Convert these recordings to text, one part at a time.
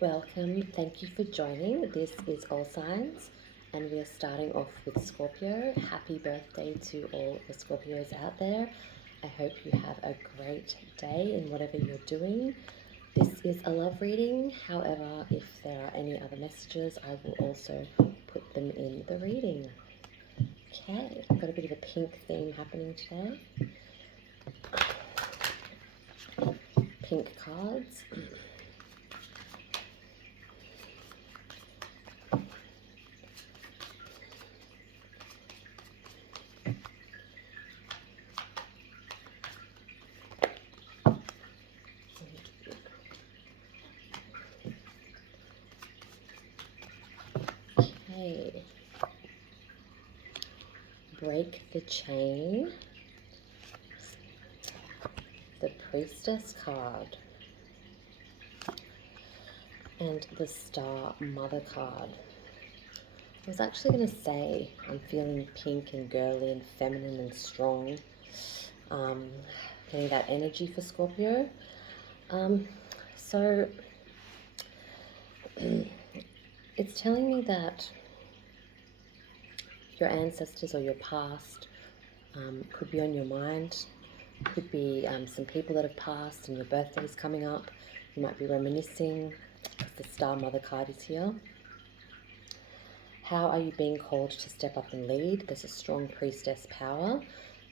Welcome, thank you for joining. This is All Signs, and we are starting off with Scorpio. Happy birthday to all the Scorpios out there. I hope you have a great day in whatever you're doing. This is a love reading. However, if there are any other messages, I will also put them in the reading. Okay, I've got a bit of a pink theme happening today. Pink cards. Okay. Break the chain. The Priestess card. And the Star Mother card. I was actually going to say I'm feeling pink and girly and feminine and strong. Getting that energy for Scorpio. So it's telling me that your ancestors or your past could be on your mind. Could be some people that have passed and your birthday is coming up. You might be reminiscing. The Star Mother card is here. How are you being called to step up and lead? There's a strong priestess power.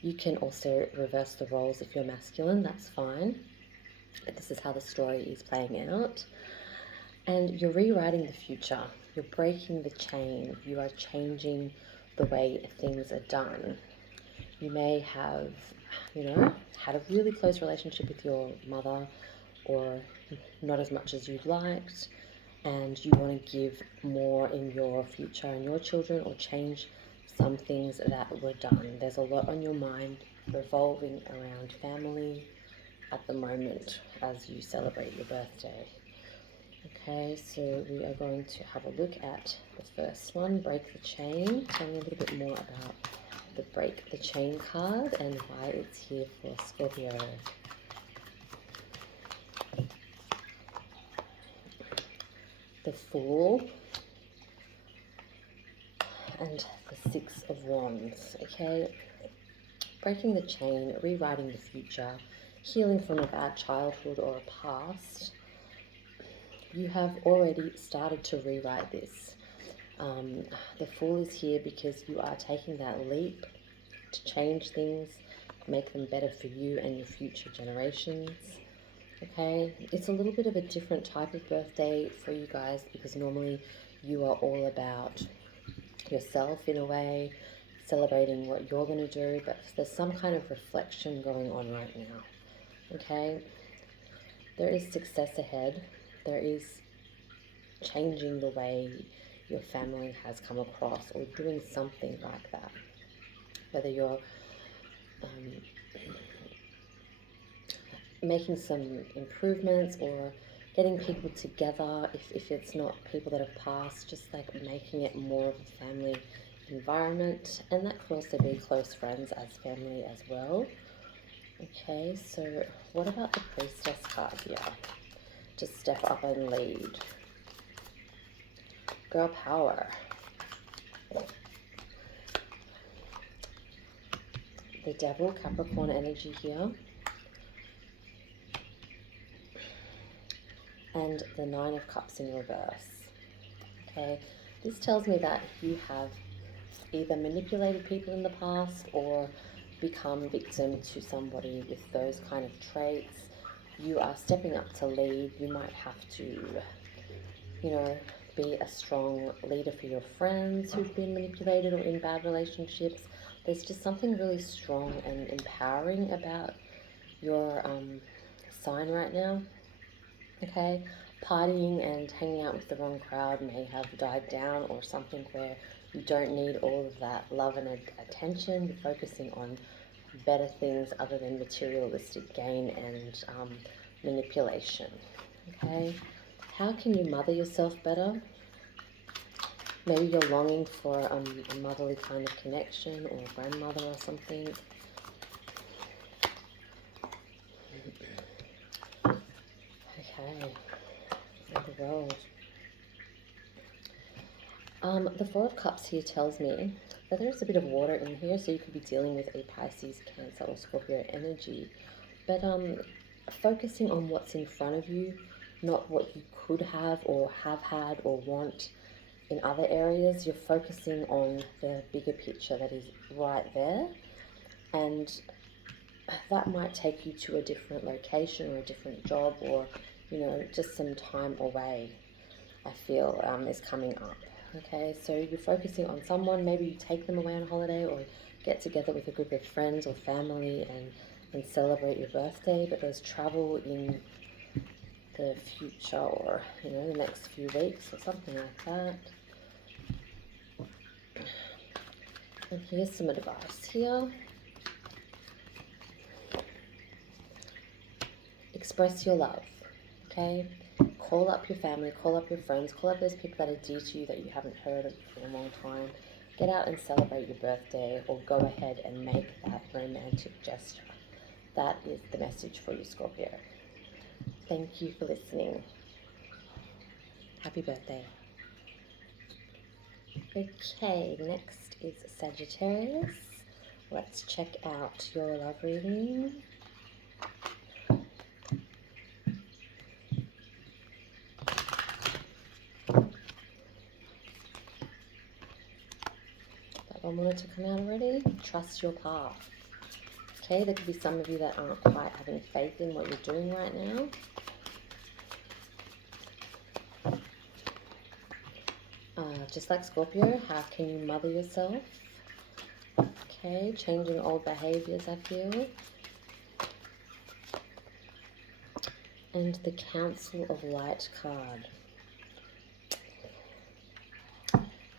You can also reverse the roles if you're masculine, that's fine. But this is how the story is playing out. And you're rewriting the future. You're breaking the chain. You are changing the way things are done. You may have, had a really close relationship with your mother, or not as much as you'd liked, and you want to give more in your future and your children, or change some things that were done. There's a lot on your mind revolving around family at the moment as you celebrate your birthday. Okay, so we are going to have a look at the first one, Break the Chain. Tell me a little bit more about the Break the Chain card and why it's here for Scorpio. The Fool and the Six of Wands. Okay, breaking the chain, rewriting the future, healing from a bad childhood or a past. You have already started to rewrite this. The Fool is here because you are taking that leap to change things, make them better for you and your future generations. Okay, it's a little bit of a different type of birthday for you guys because normally you are all about yourself in a way, celebrating what you're going to do, but there's some kind of reflection going on right now. Okay, there is success ahead. There is changing the way your family has come across, or doing something like that. Whether you're making some improvements or getting people together, if it's not people that have passed, just like making it more of a family environment. And that could also be close friends as family as well. Okay, so what about the Priestess card here? To step up and lead. Girl power. The Devil, Capricorn energy here. And the Nine of Cups in reverse. Okay, this tells me that you have either manipulated people in the past or become victim to somebody with those kind of traits. You are stepping up to lead. You might have to, be a strong leader for your friends who've been manipulated or in bad relationships. There's just something really strong and empowering about your sign right now. Okay, partying and hanging out with the wrong crowd may have died down, or something where you don't need all of that love and attention. You're focusing on better things other than materialistic gain and manipulation. Okay, how can you mother yourself better? Maybe you're longing for a motherly kind of connection, or a grandmother or something. Okay, the world. The Four of Cups here tells me that there's a bit of water in here, so you could be dealing with a Pisces, Cancer, or Scorpio energy. But focusing on what's in front of you, not what you could have or have had or want in other areas. You're focusing on the bigger picture that is right there, and that might take you to a different location or a different job, or just some time away, I feel is coming up. Okay, so you're focusing on someone. Maybe you take them away on holiday or get together with a group of friends or family and celebrate your birthday, but there's travel in the future, or the next few weeks or something like that. And here's some advice here. Express your love, okay? Call up your family, call up your friends, call up those people that are dear to you that you haven't heard of for a long time. Get out and celebrate your birthday, or go ahead and make that romantic gesture. That is the message for you, Scorpio. Thank you for listening. Happy birthday. Okay, next is Sagittarius. Let's check out your love reading. That one wanted to come out already. Trust your path. Okay, there could be some of you that aren't quite having faith in what you're doing right now. Just like Scorpio, how can you mother yourself? Okay, changing old behaviors, I feel. And the Council of Light card.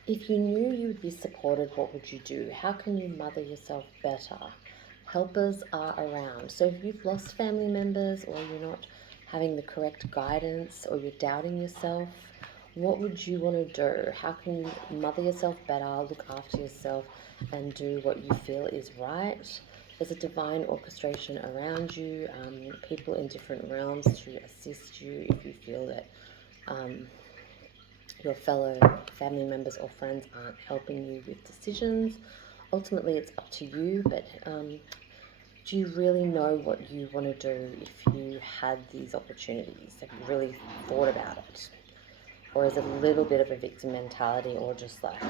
If you knew you would be supported, what would you do? How can you mother yourself better? Helpers are around. So if you've lost family members, or you're not having the correct guidance, or you're doubting yourself, what would you want to do? How can you mother yourself better, look after yourself, and do what you feel is right? There's a divine orchestration around you, people in different realms to assist you if you feel that your fellow family members or friends aren't helping you with decisions. Ultimately, it's up to you, but do you really know what you want to do if you had these opportunities? Have you really thought about it? Or is it a little bit of a victim mentality, or just like,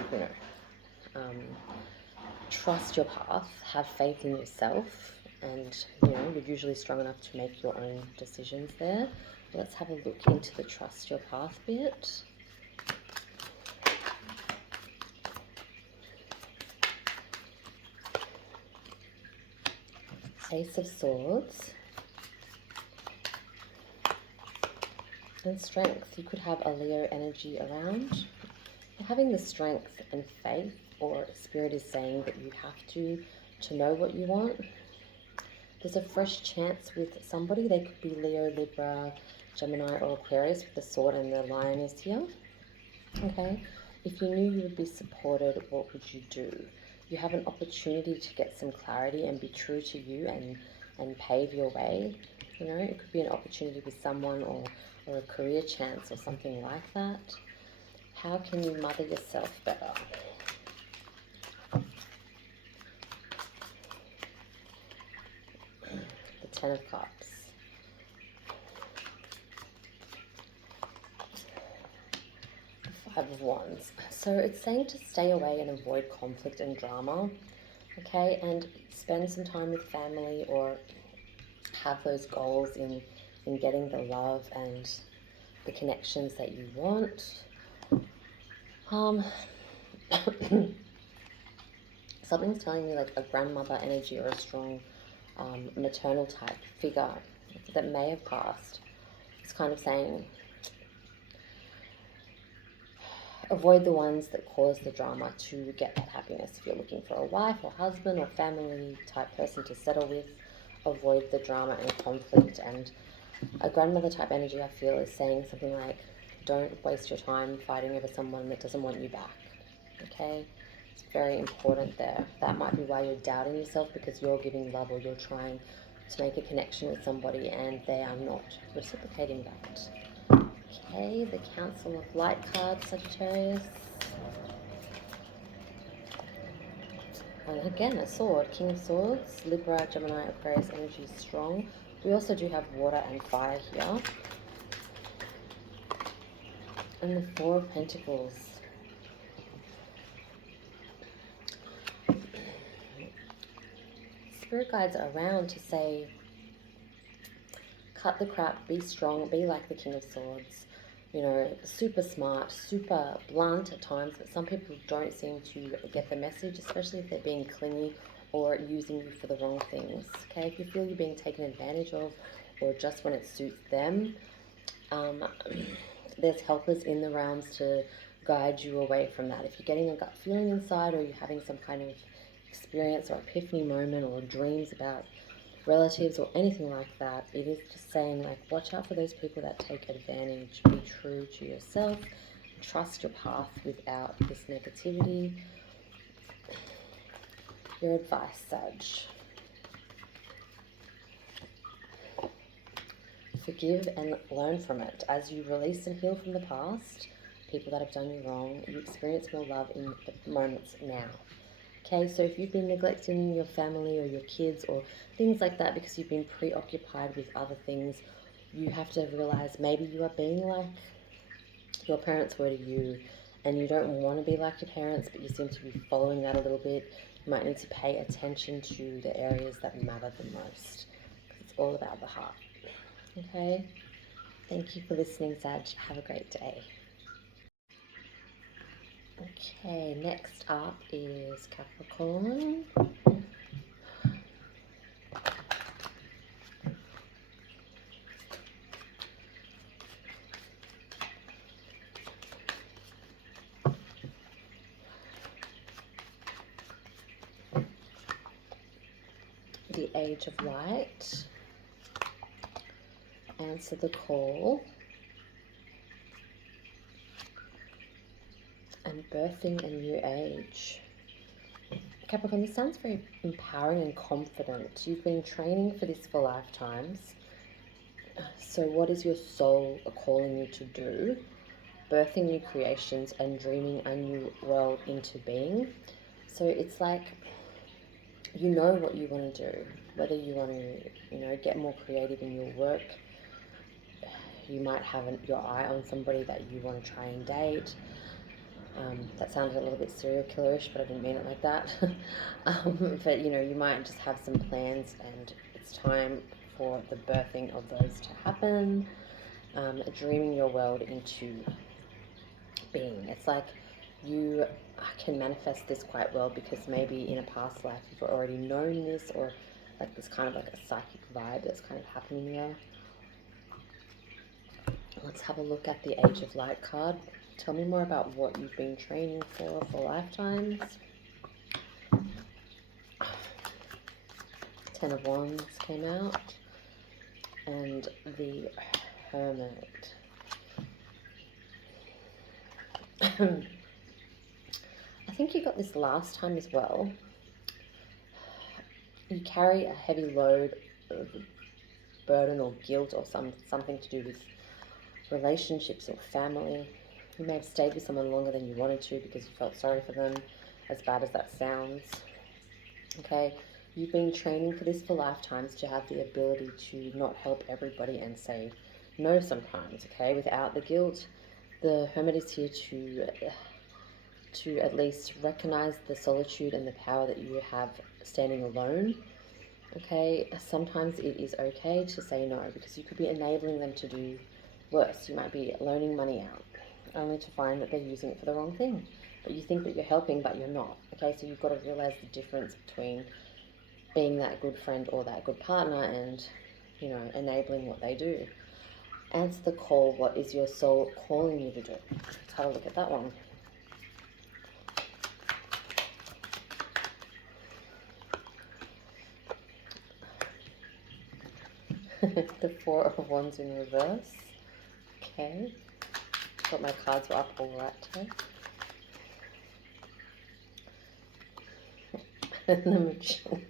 trust your path, have faith in yourself, and you're usually strong enough to make your own decisions there. Let's have a look into the trust your path bit. Ace of Swords. And Strength. You could have a Leo energy around. Having the strength and faith, or Spirit is saying that you have to know what you want. There's a fresh chance with somebody. They could be Leo, Libra, Gemini, or Aquarius with the Sword and the Lioness here. Okay, if you knew you would be supported, what would you do? You have an opportunity to get some clarity and be true to you and pave your way. It could be an opportunity with someone, or a career chance or something like that. How can you mother yourself better? The Ten of Cups. The Five of Wands. So it's saying to stay away and avoid conflict and drama, okay? And spend some time with family, or have those goals in getting the love and the connections that you want. Something's telling me like a grandmother energy, or a strong maternal type figure that may have passed. It's kind of saying avoid the ones that cause the drama to get that happiness. If you're looking for a wife or husband or family type person to settle with, avoid the drama and conflict. And a grandmother type energy, I feel, is saying something like, don't waste your time fighting over someone that doesn't want you back. Okay, it's very important there. That might be why you're doubting yourself, because you're giving love, or you're trying to make a connection with somebody and they are not reciprocating that. Okay, the Council of Light card, Sagittarius. And again, a sword, King of Swords, Libra, Gemini, Aquarius energy is strong. We also do have water and fire here. And the Four of Pentacles. Spirit guides are around to say, cut the crap, be strong, be like the King of Swords. You know, super smart, super blunt at times, but some people don't seem to get the message, especially if they're being clingy or using you for the wrong things. Okay, if you feel you're being taken advantage of or just when it suits them, there's helpers in the realms to guide you away from that. If you're getting a gut feeling inside, or you're having some kind of experience or epiphany moment or dreams about relatives or anything like that, it is just saying, like, watch out for those people that take advantage. Be true to yourself, trust your path without this negativity. Your advice, Sag: forgive and learn from it. As you release and heal from the past, people that have done you wrong, you experience more love in the moments now. Okay, so if you've been neglecting your family or your kids or things like that because you've been preoccupied with other things, you have to realize maybe you are being like your parents were to you, and you don't want to be like your parents, but you seem to be following that a little bit. You might need to pay attention to the areas that matter the most, because it's all about the heart. Okay, thank you for listening, Sag. Have a great day. Okay, next up is Capricorn. The Age of Light. Answer the call. And birthing a new age. Capricorn, this sounds very empowering and confident. You've been training for this for lifetimes. So what is your soul calling you to do? Birthing new creations and dreaming a new world into being. So it's like, you know what you want to do. Whether you want to, get more creative in your work. You might have your eye on somebody that you want to try and date. That sounded a little bit serial killerish, but I didn't mean it like that. But you might just have some plans, and it's time for the birthing of those to happen. Dreaming your world into being. It's like you can manifest this quite well because maybe in a past life you've already known this, or like this kind of like a psychic vibe that's kind of happening there. Let's have a look at the Age of Light card. Tell me more about what you've been training for lifetimes. Ten of Wands came out. And the Hermit. I think you got this last time as well. You carry a heavy load of burden or guilt or something to do with relationships or family. You may have stayed with someone longer than you wanted to because you felt sorry for them, as bad as that sounds. Okay, you've been training for this for lifetimes, to have the ability to not help everybody and say no sometimes, okay, without the guilt. The Hermit is here to at least recognize the solitude and the power that you have standing alone. Okay, sometimes it is okay to say no, because you could be enabling them to do worse. You might be loaning money out, only to find that they're using it for the wrong thing. But you think that you're helping, but you're not. Okay, so you've got to realize the difference between being that good friend or that good partner and, enabling what they do. Answer the call. What is your soul calling you to do? Let's have a look at that one. The Four of Wands in reverse. Okay. Thought my cards were up all right today. And the Magician.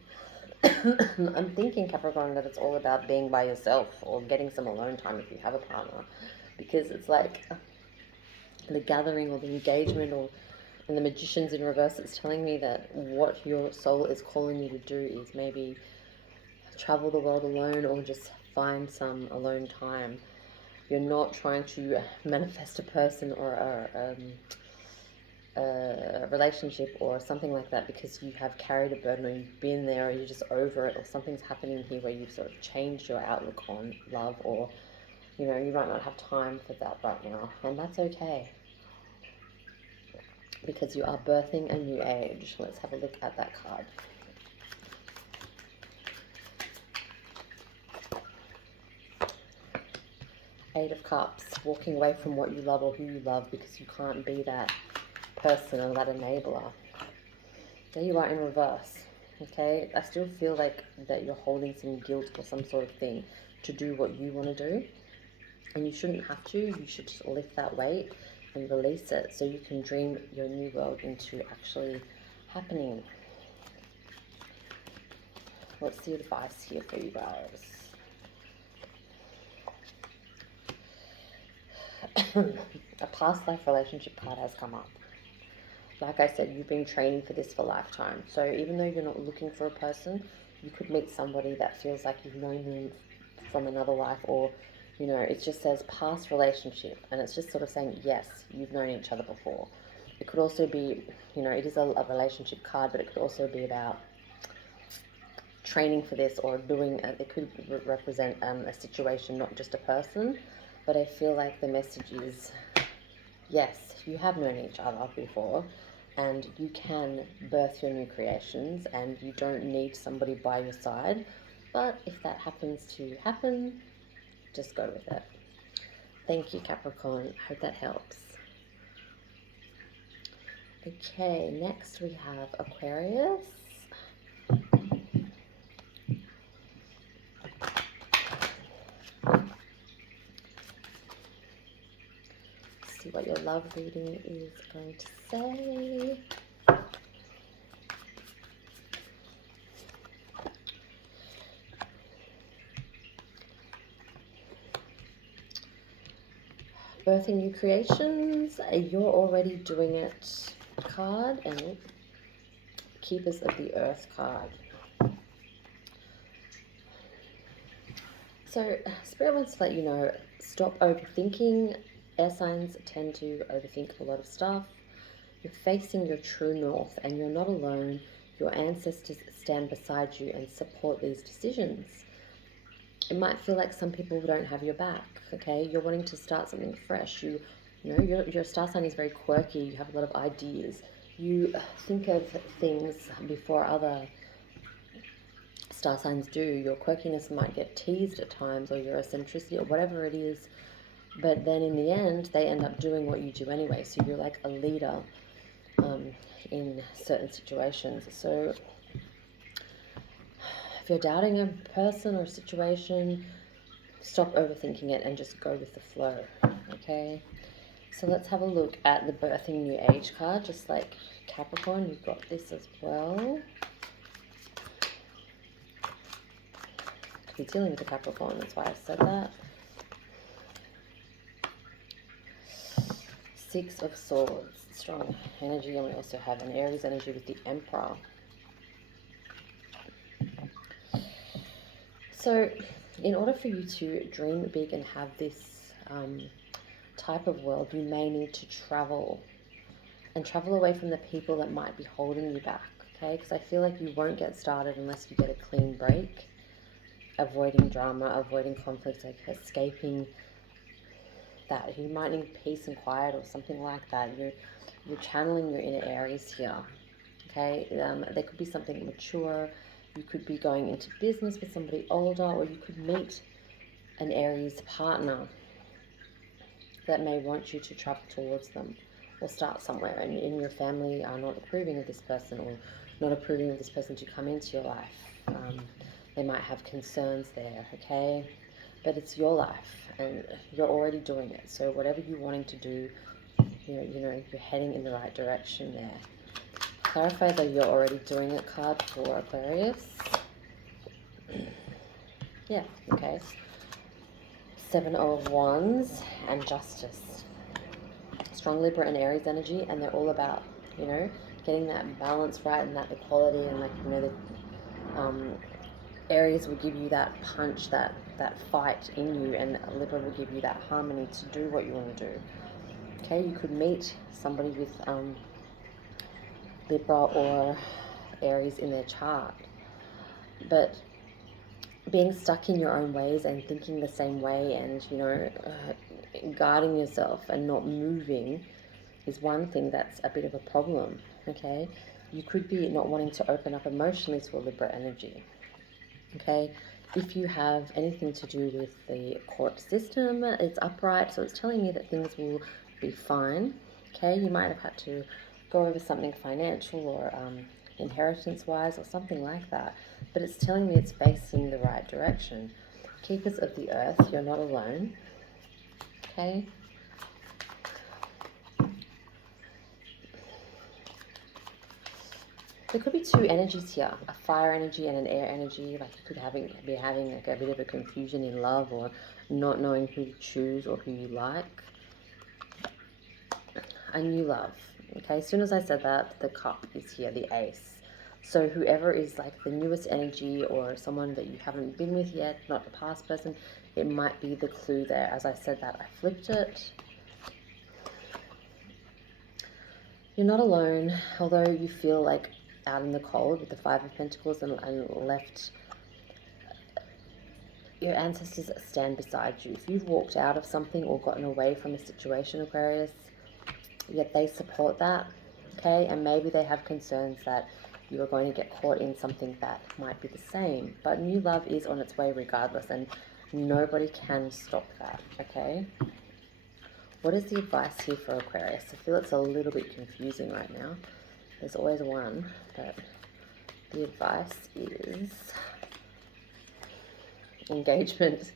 I'm thinking, Capricorn, that it's all about being by yourself or getting some alone time if you have a partner. because it's like the gathering or the engagement, or and the Magician's in reverse. It's telling me that what your soul is calling you to do is maybe travel the world alone, or just find some alone time. You're not trying to manifest a person or a relationship or something like that because you have carried a burden, or you've been there, or you're just over it, or something's happening here where you've sort of changed your outlook on love, or you know, you might not have time for that right now, and that's okay, because you are birthing a new age. Let's have a look at that card. Eight of Cups, walking away from what you love or who you love because you can't be that person or that enabler. There you are in reverse. Okay, I still feel like that you're holding some guilt or some sort of thing to do what you want to do, and you shouldn't have to. You should just lift that weight and release it so you can dream your new world into actually happening. What's the advice here for you guys? A past life relationship card has come up. Like I said, you've been training for this for a lifetime. So even though you're not looking for a person, you could meet somebody that feels like you've known them from another life, or, you know, it just says past relationship, and it's just sort of saying, yes, you've known each other before. It could also be, you know, it is a relationship card, but it could also be about training for this, or doing, it could represent a situation, not just a person. But I feel like the message is, yes, you have known each other before, and you can birth your new creations, and you don't need somebody by your side. But if that happens to happen, just go with it. Thank you, Capricorn. Hope that helps. Okay, next we have Aquarius. See what your love reading is going to say. Birthing new creations, you're already doing it card, and Keepers of the Earth card. So Spirit wants to let you know, stop overthinking. Air signs tend to overthink a lot of stuff. You're facing your true north, and you're not alone. Your ancestors stand beside you and support these decisions. It might feel like some people don't have your back, okay? You're wanting to start something fresh. You know, your star sign is very quirky. You have a lot of ideas. You think of things before other star signs do. Your quirkiness might get teased at times, or your eccentricity, or whatever it is. But then in the end, they end up doing what you do anyway. So you're like a leader in certain situations. So if you're doubting a person or a situation, stop overthinking it and just go with the flow, okay? So let's have a look at the Birthing New Age card. Just like Capricorn, you've got this as well. Could be dealing with a Capricorn, that's why I said that. Six of Swords, strong energy, and we also have an Aries energy with the Emperor. So in order for you to dream big and have this type of world, you may need to travel, and travel away from the people that might be holding you back, okay? Because I feel like you won't get started unless you get a clean break. Avoiding drama, avoiding conflict, like escaping that. You might need peace and quiet or something like that. You're channeling your inner Aries here, okay? There could be something mature. You could be going into business with somebody older, or you could meet an Aries partner that may want you to travel towards them or start somewhere, and in your family are not approving of this person, or not approving of this person to come into your life. They might have concerns there, okay? But it's your life, and you're already doing it. So whatever you're wanting to do, you know, you're heading in the right direction there. Clarify that you're already doing it card for Aquarius. Yeah, okay. Seven of Wands and Justice. Strong Libra and Aries energy, and they're all about, you know, getting that balance right and that equality, and like, you know, the Aries will give you that punch, that fight in you, and Libra will give you that harmony to do what you want to do. Okay, you could meet somebody with Libra or Aries in their chart, but being stuck in your own ways and thinking the same way, and, you know, guarding yourself and not moving is one thing that's a bit of a problem. Okay, you could be not wanting to open up emotionally to a Libra energy. Okay, if you have anything to do with the court system, it's upright, so it's telling you that things will be fine. Okay, you might have had to go over something financial or inheritance wise or something like that, but it's telling me it's facing the right direction. Keepers of the Earth, you're not alone. Okay, there could be two energies here, a fire energy and an air energy. Like you could be having like a bit of a confusion in love, or not knowing who to choose or who you like. A new love. Okay, as soon as I said that, the cup is here, the ace. So whoever is like the newest energy, or someone that you haven't been with yet, not a past person, it might be the clue there. As I said that, I flipped it. You're not alone, although you feel like out in the cold with the Five of Pentacles and left. Your ancestors stand beside you. If you've walked out of something or gotten away from a situation, Aquarius, yet they support that, okay? And maybe they have concerns that you are going to get caught in something that might be the same. But new love is on its way regardless, and nobody can stop that, okay? What is the advice here for Aquarius? I feel it's a little bit confusing right now. There's always one, but the advice is engagement.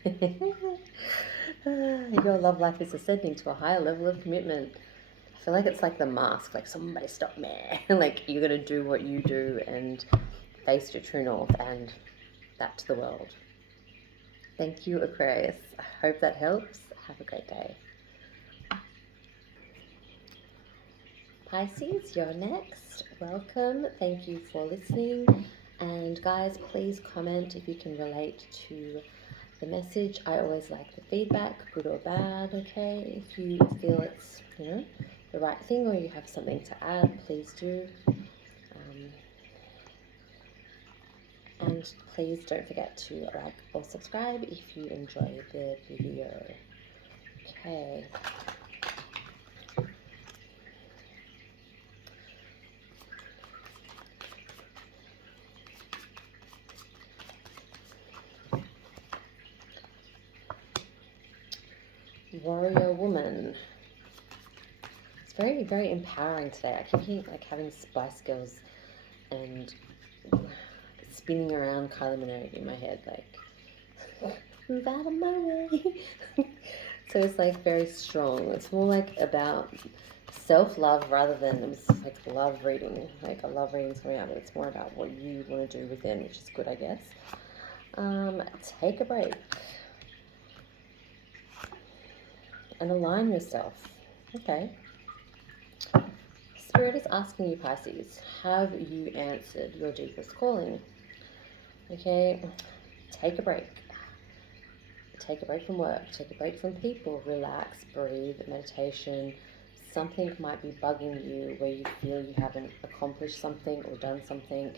Your love life is ascending to a higher level of commitment. I feel like it's like the mask, like somebody stop me. Like you're going to do what you do and face your true north and that to the world. Thank you, Aquarius. I hope that helps. Have a great day. Pisces, you're next. Welcome. Thank you for listening. And guys, please comment if you can relate to the message. I always like the feedback, good or bad, okay? If you feel it's, you know, the right thing, or you have something to add, please do. And please don't forget to like or subscribe if you enjoy the video. Okay. Warrior woman. It's very, very empowering today. I keep like having Spice Girls and spinning around Kylie Minogue in my head, like move out of my way. So it's like very strong. It's more like about self-love rather than it was like love reading. Like a love reading coming out, but it's more about what you want to do within, which is good, I guess. Take a break and align yourself. Okay. Spirit is asking you, Pisces, have you answered your deepest calling? Okay, take a break. Take a break from work, take a break from people, relax, breathe, meditation. Something might be bugging you where you feel you haven't accomplished something or done something,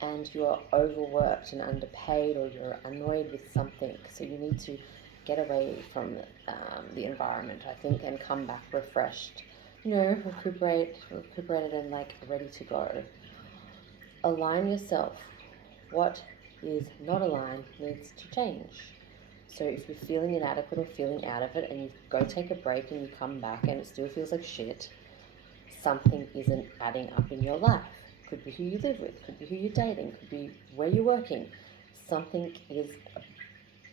and you are overworked and underpaid, or you're annoyed with something. So you need to get away from the environment, I think, and come back refreshed. You know, recuperated and like ready to go. Align yourself. What is not aligned needs to change. So if you're feeling inadequate or feeling out of it, and you go take a break and you come back and it still feels like shit, something isn't adding up in your life. Could be who you live with, could be who you're dating, could be where you're working. Something is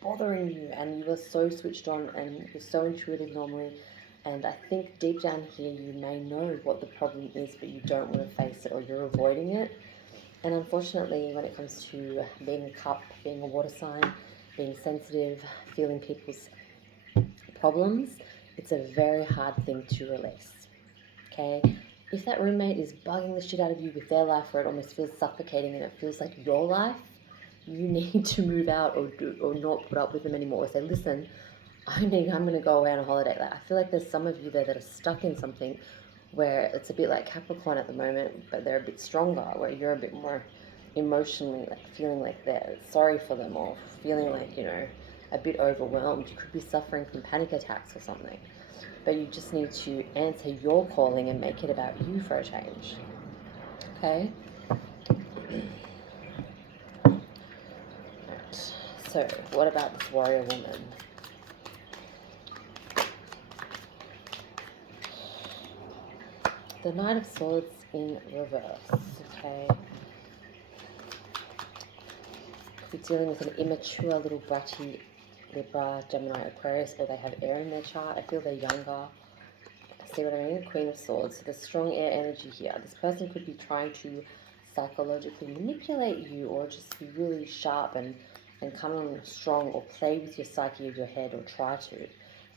bothering you, and you are so switched on and you're so intuitive normally. And I think deep down here you may know what the problem is, but you don't want to face it, or you're avoiding it. And unfortunately, when it comes to being a cup, being a water sign, being sensitive, feeling people's problems, it's a very hard thing to release. Okay? If that roommate is bugging the shit out of you with their life where it almost feels suffocating and it feels like your life, you need to move out or not put up with them anymore. Or say, listen, I'm going to go away on a holiday. Like, I feel like there's some of you there that are stuck in something where it's a bit like Capricorn at the moment, but they're a bit stronger, where you're a bit more emotionally like feeling like they're sorry for them, or feeling like, you know, a bit overwhelmed. You could be suffering from panic attacks or something, but you just need to answer your calling and make it about you for a change. Okay? Right. So what about this warrior woman? The Knight of Swords in reverse. Okay? Could be dealing with an immature little bratty Libra, Gemini, Aquarius, or they have air in their chart. I feel they're younger. See what I mean? Queen of Swords. So there's strong air energy here. This person could be trying to psychologically manipulate you, or just be really sharp and come on strong, or play with your psyche of your head, or try to.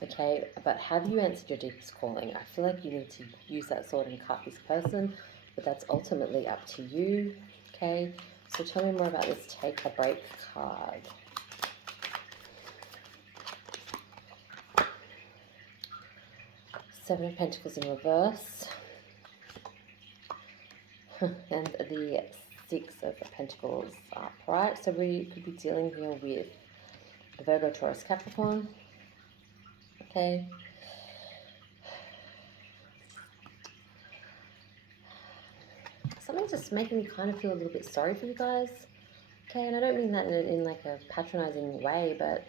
Okay? But have you answered your deepest calling? I feel like you need to use that sword and cut this person, but that's ultimately up to you. Okay? So tell me more about this Take a Break card. Seven of Pentacles in reverse. And the Six of Pentacles upright. So we could be dealing here with Virgo, Taurus, Capricorn. Okay. Something's just making me kind of feel a little bit sorry for you guys. Okay, and I don't mean that in like a patronizing way, but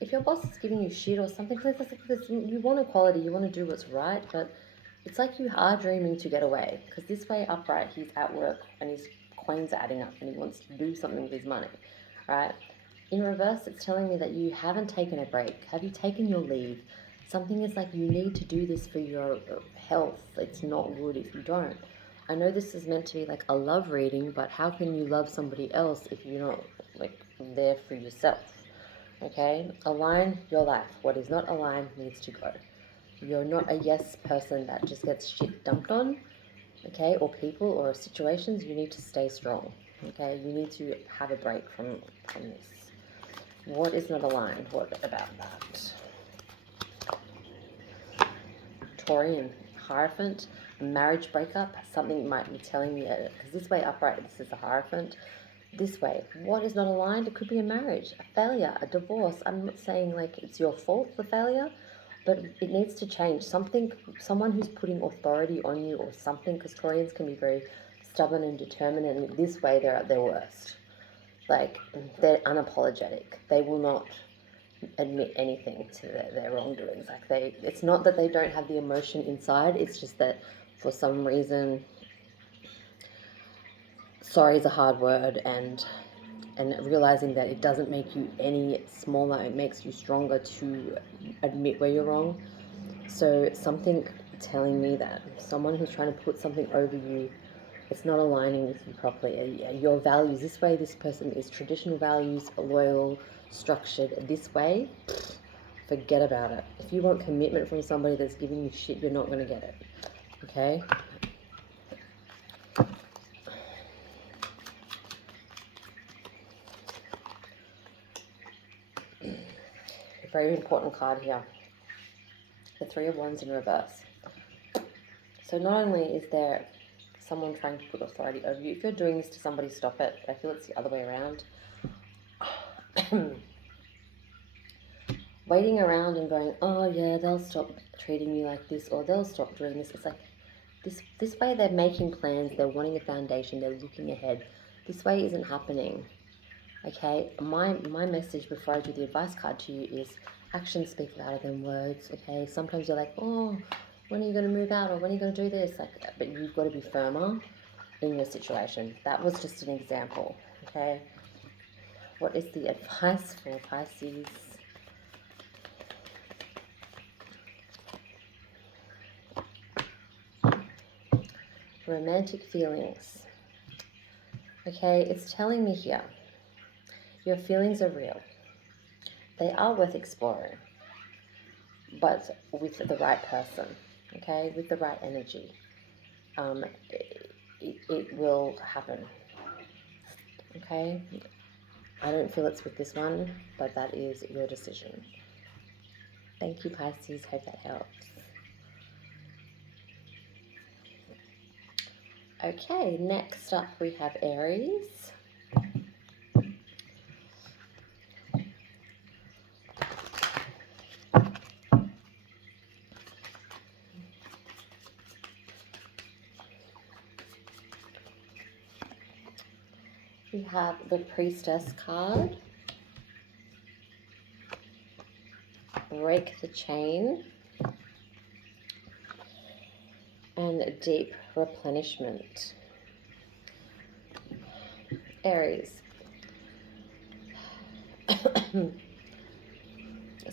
if your boss is giving you shit or something, because you want equality, you want to do what's right, but it's like you are dreaming to get away. Because this way upright, he's at work and his coins are adding up and he wants to do something with his money, right? In reverse, it's telling me that you haven't taken a break. Have you taken your leave? Something is like, you need to do this for your health. It's not good if you don't. I know this is meant to be like a love reading, but how can you love somebody else if you're not like there for yourself? Okay? Align your life. What is not aligned needs to go. You're not a yes person that just gets shit dumped on, okay, or people or situations. You need to stay strong, okay? You need to have a break from this. What is not aligned? What about that? Taurian, Hierophant, a marriage breakup, something might be telling me, because this way upright, this is the Hierophant. This way, what is not aligned? It could be a marriage, a failure, a divorce. I'm not saying like it's your fault, the failure, but it needs to change. Someone who's putting authority on you or something, because Taurians can be very stubborn and determined, and this way they're at their worst. Like, they're unapologetic. They will not admit anything to their wrongdoings. Like, it's not that they don't have the emotion inside, it's just that for some reason, sorry is a hard word, and realizing that it doesn't make you any smaller, it makes you stronger to admit where you're wrong. So something telling me that someone who's trying to put something over you, it's not aligning with you properly. Your values, this way this person is traditional values, loyal, structured. This way, forget about it. If you want commitment from somebody that's giving you shit, you're not going to get it. Okay? A very important card here. The Three of Wands in reverse. So not only is there someone trying to put authority over you, if you're doing this to somebody, stop it. I feel it's the other way around. Waiting around and going, oh yeah, they'll stop treating me like this, or they'll stop doing this. It's like, this way they're making plans, they're wanting a foundation, they're looking ahead. This way isn't happening. Okay, my message before I do the advice card to you is actions speak louder than words. Okay, sometimes you're like, oh, when are you going to move out, or when are you going to do this? Like, but you've got to be firmer in your situation. That was just an example. Okay, what is the advice for Pisces? Romantic feelings. Okay, it's telling me here, your feelings are real. They are worth exploring. but with the right person, okay, with the right energy. It will happen, okay? I don't feel it's with this one, but that is your decision. Thank you, Pisces. Hope that helps. Okay, next up we have Aries. We have the Priestess card. Break the chain. And deep replenishment. Aries.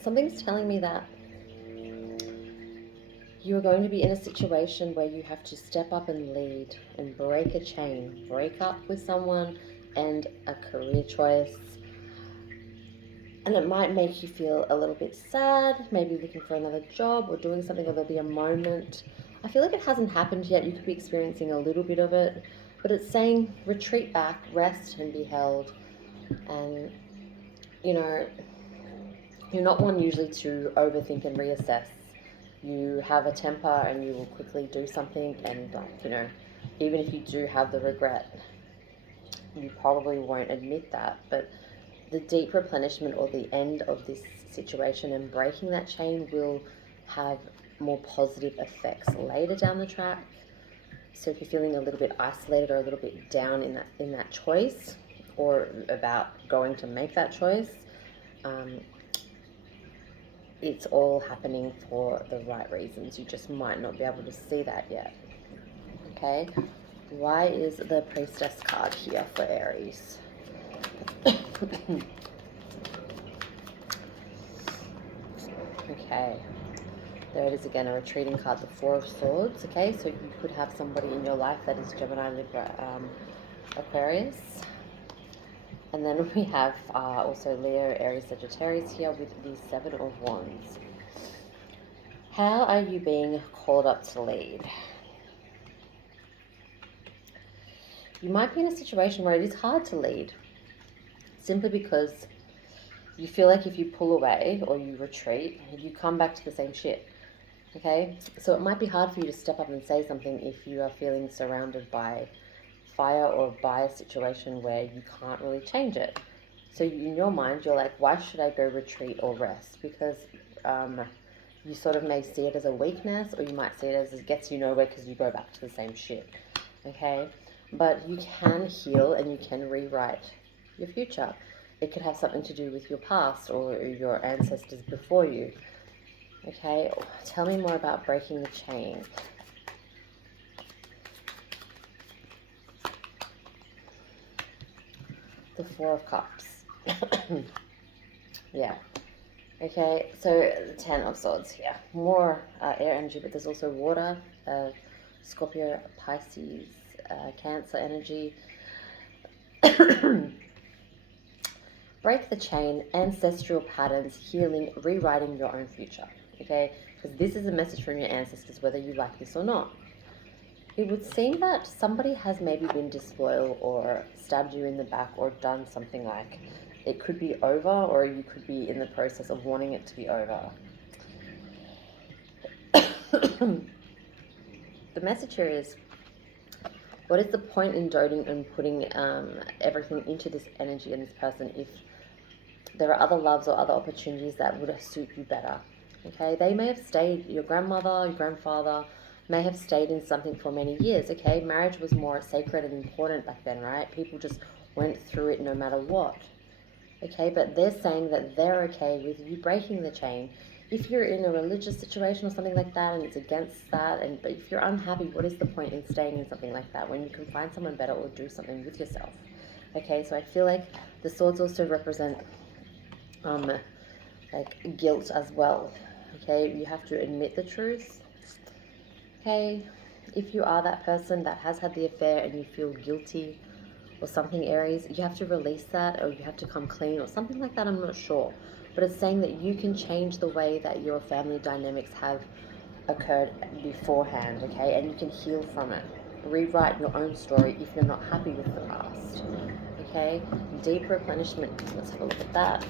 Something's telling me that you are going to be in a situation where you have to step up and lead and break a chain, break up with someone and a career choice. And it might make you feel a little bit sad, maybe looking for another job or doing something, or there'll be a moment. I feel like it hasn't happened yet. You could be experiencing a little bit of it, but it's saying retreat back, rest and be held. And, you know, you're not one usually to overthink and reassess. You have a temper and you will quickly do something, and like, you know, even if you do have the regret, you probably won't admit that. But the deep replenishment or the end of this situation and breaking that chain will have more positive effects later down the track. So if you're feeling a little bit isolated or a little bit down in that choice, or about going to make that choice, it's all happening for the right reasons. You just might not be able to see that yet. Okay, why is the Priestess card here for Aries? Okay, there it is again, a retreating card, the Four of Swords. Okay, so you could have somebody in your life that is Gemini, Libra, Aquarius. And then we have also Leo, Aries, Sagittarius here with the Seven of Wands. How are you being called up to lead? You might be in a situation where it is hard to lead, simply because you feel like if you pull away or you retreat, you come back to the same shit. Okay, so it might be hard for you to step up and say something if you are feeling surrounded by fire or by a situation where you can't really change it. So in your mind, you're like, why should I go retreat or rest? Because you sort of may see it as a weakness, or you might see it as it gets you nowhere because you go back to the same shit. Okay, but you can heal and you can rewrite your future. It could have something to do with your past or your ancestors before you. Okay, tell me more about breaking the chain. The Four of Cups. Yeah. Okay, so the Ten of Swords here. More air energy, but there's also water, Scorpio, Pisces, Cancer energy. Break the chain, ancestral patterns, healing, rewriting your own future. Okay, because this is a message from your ancestors, whether you like this or not. It would seem that somebody has maybe been disloyal or stabbed you in the back or done something like it could be over, or you could be in the process of wanting it to be over. The message here is, what is the point in doting and putting everything into this energy and this person if there are other loves or other opportunities that would suit you better? Okay, they may have stayed, your grandmother, your grandfather may have stayed in something for many years. Okay, marriage was more sacred and important back then, right? People just went through it no matter what. Okay, but they're saying that they're okay with you breaking the chain. If you're in a religious situation or something like that and it's against that, but if you're unhappy, what is the point in staying in something like that when you can find someone better or do something with yourself? Okay, so I feel like the swords also represent like guilt as well. Okay, you have to admit the truth. Okay, if you are that person that has had the affair and you feel guilty or something, Aries, you have to release that, or you have to come clean or something like that. I'm not sure. but it's saying that you can change the way that your family dynamics have occurred beforehand, okay? And you can heal from it. Rewrite your own story if you're not happy with the past, okay? Deep replenishment. Let's have a look at that.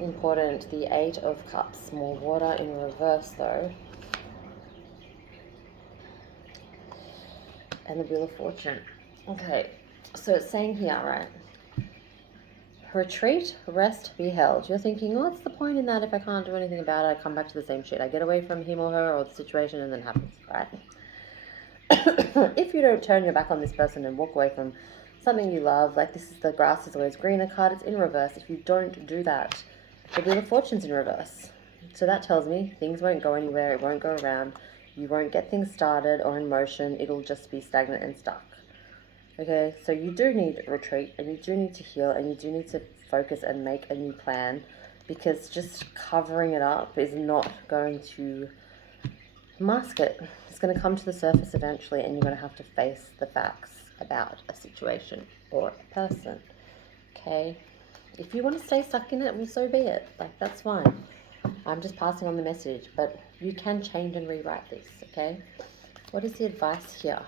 Important, the Eight of Cups. More water in reverse though. And the Wheel of Fortune. Okay, so it's saying here, right? Retreat, rest, be held. You're thinking, what's the point in that if I can't do anything about it? I come back to the same shit. I get away from him or her or the situation and then it happens, right? If you don't turn your back on this person and walk away from something you love, like this is the grass is always greener card, it's in reverse. If you don't do that, the Wheel of Fortune's in reverse. So that tells me things won't go anywhere, it won't go around, you won't get things started or in motion, it'll just be stagnant and stuck. Okay, so you do need a retreat and you do need to heal and you do need to focus and make a new plan, because just covering it up is not going to mask it. It's going to come to the surface eventually and you're going to have to face the facts about a situation or a person. Okay, if you want to stay stuck in it, well, so be it. Like, that's fine. I'm just passing on the message, but you can change and rewrite this. Okay, what is the advice here?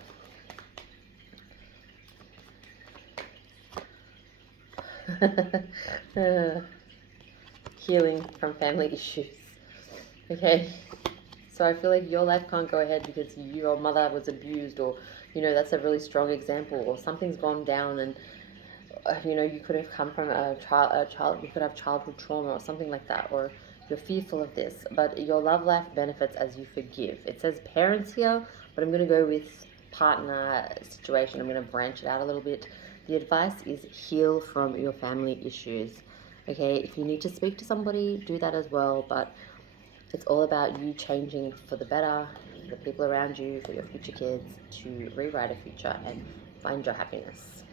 Healing from family issues. Okay, so I feel like your life can't go ahead because your mother was abused, or that's a really strong example, or something's gone down, and you could have come from a child, you could have childhood trauma or something like that, or you're fearful of this, but your love life benefits as you forgive. It says parents here, but I'm going to go with partner situation. I'm going to branch it out a little bit. The advice is heal from your family issues. Okay, if you need to speak to somebody, do that as well, but it's all about you changing for the better, for the people around you, for your future kids, to rewrite a future and find your happiness.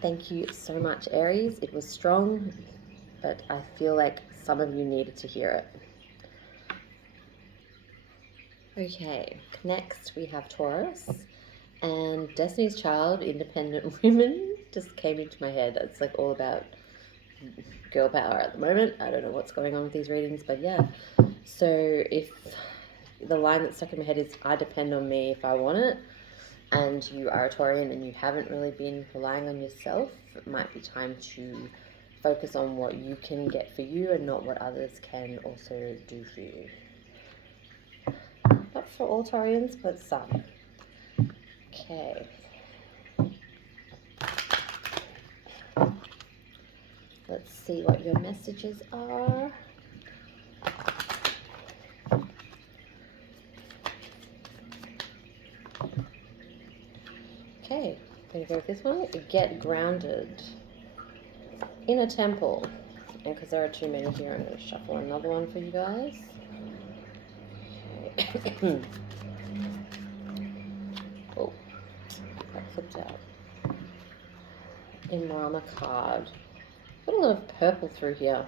Thank you so much, Aries. It was strong, but I feel like some of you needed to hear it. Okay, next we have Taurus, and Destiny's Child, Independent Women, just came into my head. It's like all about girl power at the moment. I don't know what's going on with these readings, but yeah. So if the line that stuck in my head is, I depend on me if I want it, and you are a Taurian and you haven't really been relying on yourself, it might be time to focus on what you can get for you and not what others can also do for you. Not for all Taurians, but some. Okay. Let's see what your messages are. Okay, I'm going to go with this one. Get grounded in a temple. And because there are too many here, I'm going to shuffle another one for you guys. Okay. Oh, that flipped out. Imrama card. Got a lot of purple through here.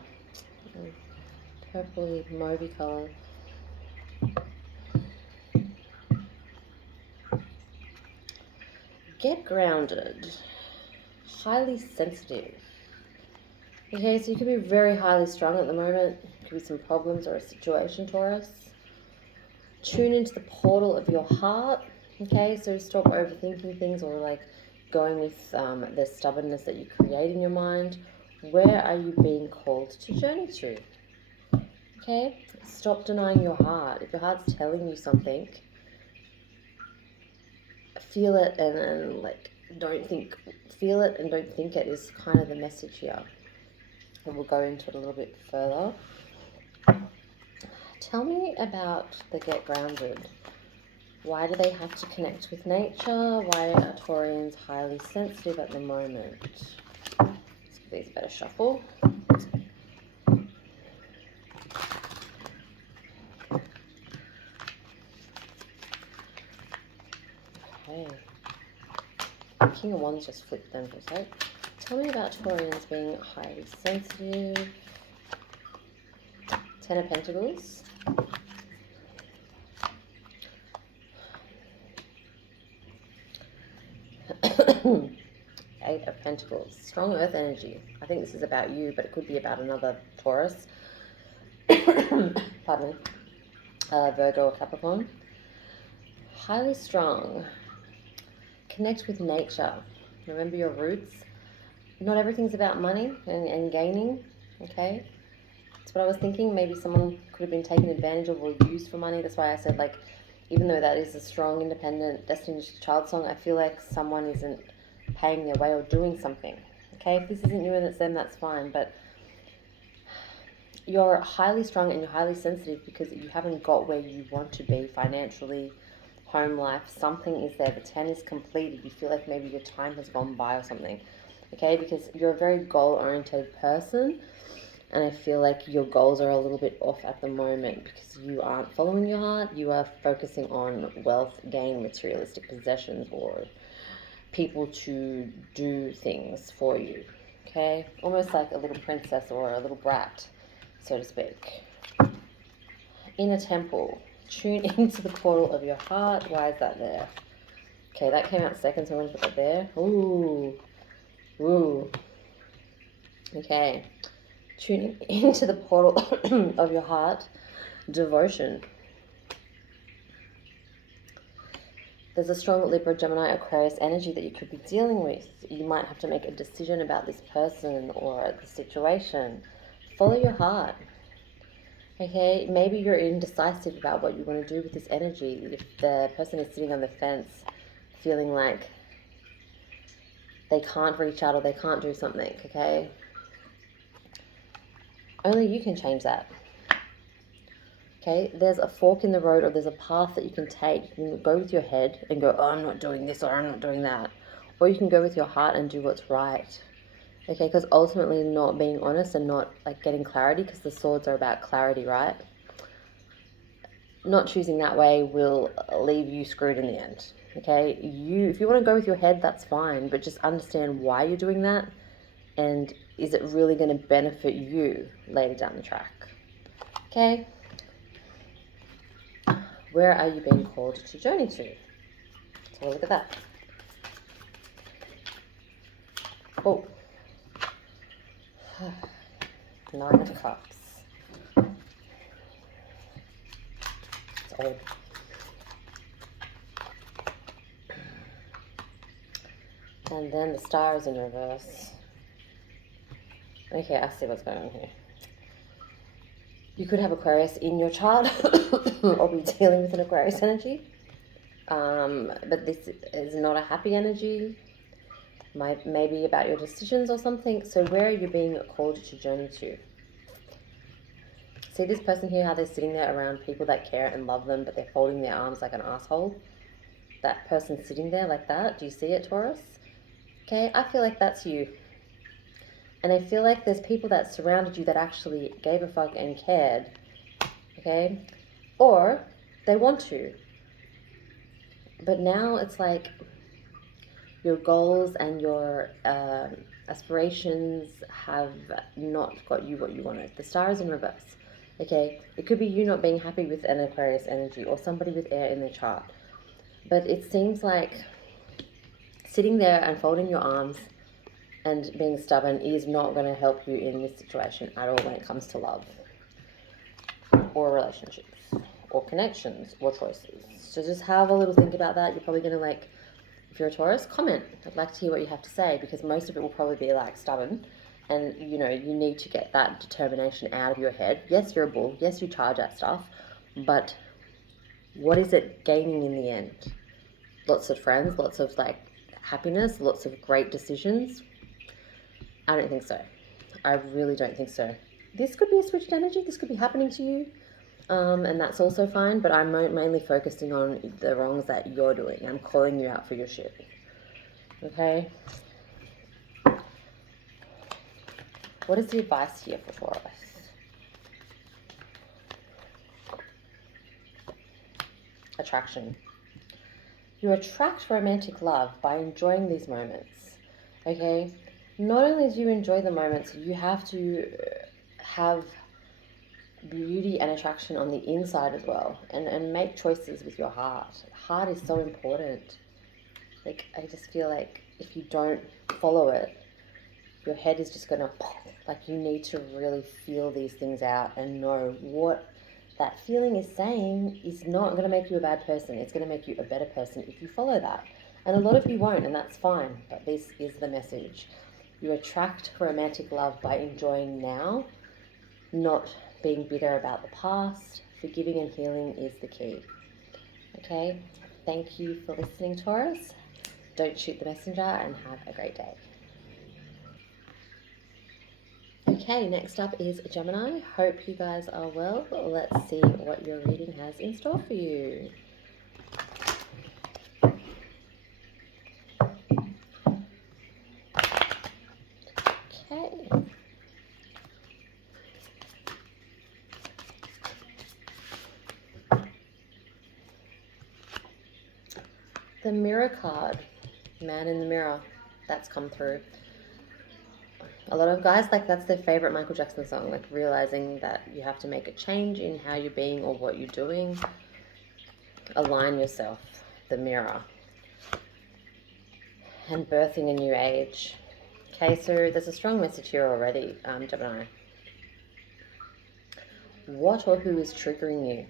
Purpley, mauvey colour. Get grounded. Highly sensitive. Okay, so you could be very highly strung at the moment. Could be some problems or a situation, Taurus. Tune into the portal of your heart. Okay, so stop overthinking things or like going with the stubbornness that you create in your mind. Where are you being called to journey to? Okay, stop denying your heart. If your heart's telling you something, feel it and like feel it and don't think it is kind of the message here. And we'll go into it a little bit further. Tell me about the Get Grounded. Why do they have to connect with nature? Why are Taurians highly sensitive at the moment? Let's give these a better shuffle. Okay. King of Wands just flipped them for a sec. Tell me about Taurians being highly sensitive. Ten of Pentacles. Eight of Pentacles. Strong earth energy. I think this is about you, but it could be about another Taurus. Pardon me. Virgo or Capricorn. Highly strong. Connect with nature. Remember your roots. Not everything's about money and gaining, okay? That's what I was thinking. Maybe someone could have been taken advantage of or used for money. That's why I said, like, even though that is a strong, independent Destiny's Child song, I feel like someone isn't paying their way or doing something, okay? If this isn't you and it's them, that's fine, but you're highly strong and you're highly sensitive because you haven't got where you want to be financially, home life. Something is there. The 10 is completed. You feel like maybe your time has gone by or something, okay? Because you're a very goal-oriented person, and I feel like your goals are a little bit off at the moment because you aren't following your heart. You are focusing on wealth, gain, materialistic possessions, or people to do things for you, okay? Almost like a little princess or a little brat, so to speak. Inner temple. Tune into the portal of your heart. Why is that there? Okay, that came out second, so I'm going to put that there. Ooh. Ooh. Okay. Tuning into the portal of your heart. Devotion. There's a strong Libra, Gemini, Aquarius energy that you could be dealing with. You might have to make a decision about this person or the situation. Follow your heart. Okay, maybe you're indecisive about what you want to do with this energy. If the person is sitting on the fence feeling like they can't reach out or they can't do something, okay? Only you can change that. Okay, there's a fork in the road or there's a path that you can take. You can go with your head and go, oh, I'm not doing this or I'm not doing that. Or you can go with your heart and do what's right. Okay, because ultimately not being honest and not like getting clarity, because the swords are about clarity, right? Not choosing that way will leave you screwed in the end. Okay, if you want to go with your head, that's fine, but just understand why you're doing that and is it really going to benefit you later down the track. Okay. Where are you being called to journey to? Let's have a look at that. Oh. 9 of Cups. It's old. And then the Star is in reverse. Okay, I see what's going on here. You could have Aquarius in your chart or be dealing with an Aquarius energy. But this is not a happy energy. Maybe about your decisions or something. So where are you being called to journey to? See this person here, how they're sitting there around people that care and love them, but they're folding their arms like an asshole? That person sitting there like that. Do you see it, Taurus? Okay, I feel like that's you. And I feel like there's people that surrounded you that actually gave a fuck and cared. Okay? Or they want to. But now it's like your goals and your aspirations have not got you what you wanted. The Star is in reverse. Okay? It could be you not being happy with an Aquarius energy or somebody with air in their chart. But it seems like sitting there and folding your arms and being stubborn is not going to help you in this situation at all when it comes to love or relationships or connections or choices. So just have a little think about that. You're probably going to, like, if you're a Taurus, comment. I'd like to hear what you have to say, because most of it will probably be like stubborn and, you know, you need to get that determination out of your head. Yes, you're a bull. Yes, you charge at stuff, but what is it gaining in the end? Lots of friends, lots of, like, happiness, lots of great decisions. I don't think so. I really don't think so. This could be a switched energy. This could be happening to you. And that's also fine. But I'm mainly focusing on the wrongs that you're doing. I'm calling you out for your shit. Okay? What is the advice here for Taurus? Attraction. You attract romantic love by enjoying these moments. Okay? Not only do you enjoy the moments, you have to have beauty and attraction on the inside as well, and make choices with your heart. Heart is so important. Like, I just feel like if you don't follow it, your head is just going to pop. Like, you need to really feel these things out and know what that feeling is saying is not going to make you a bad person. It's going to make you a better person if you follow that. And a lot of you won't, and that's fine. But this is the message. You attract romantic love by enjoying now, not being bitter about the past. Forgiving and healing is the key. Okay? Thank you for listening, Taurus. Don't shoot the messenger, and have a great day. Okay, next up is Gemini. Hope you guys are well. Let's see what your reading has in store for you. Okay. The Mirror card, Man in the Mirror, that's come through. A lot of guys, like, that's their favorite Michael Jackson song, like realizing that you have to make a change in how you're being or what you're doing. Align yourself, the mirror. And birthing a new age. Okay, so there's a strong message here already, Gemini. What or who is triggering you?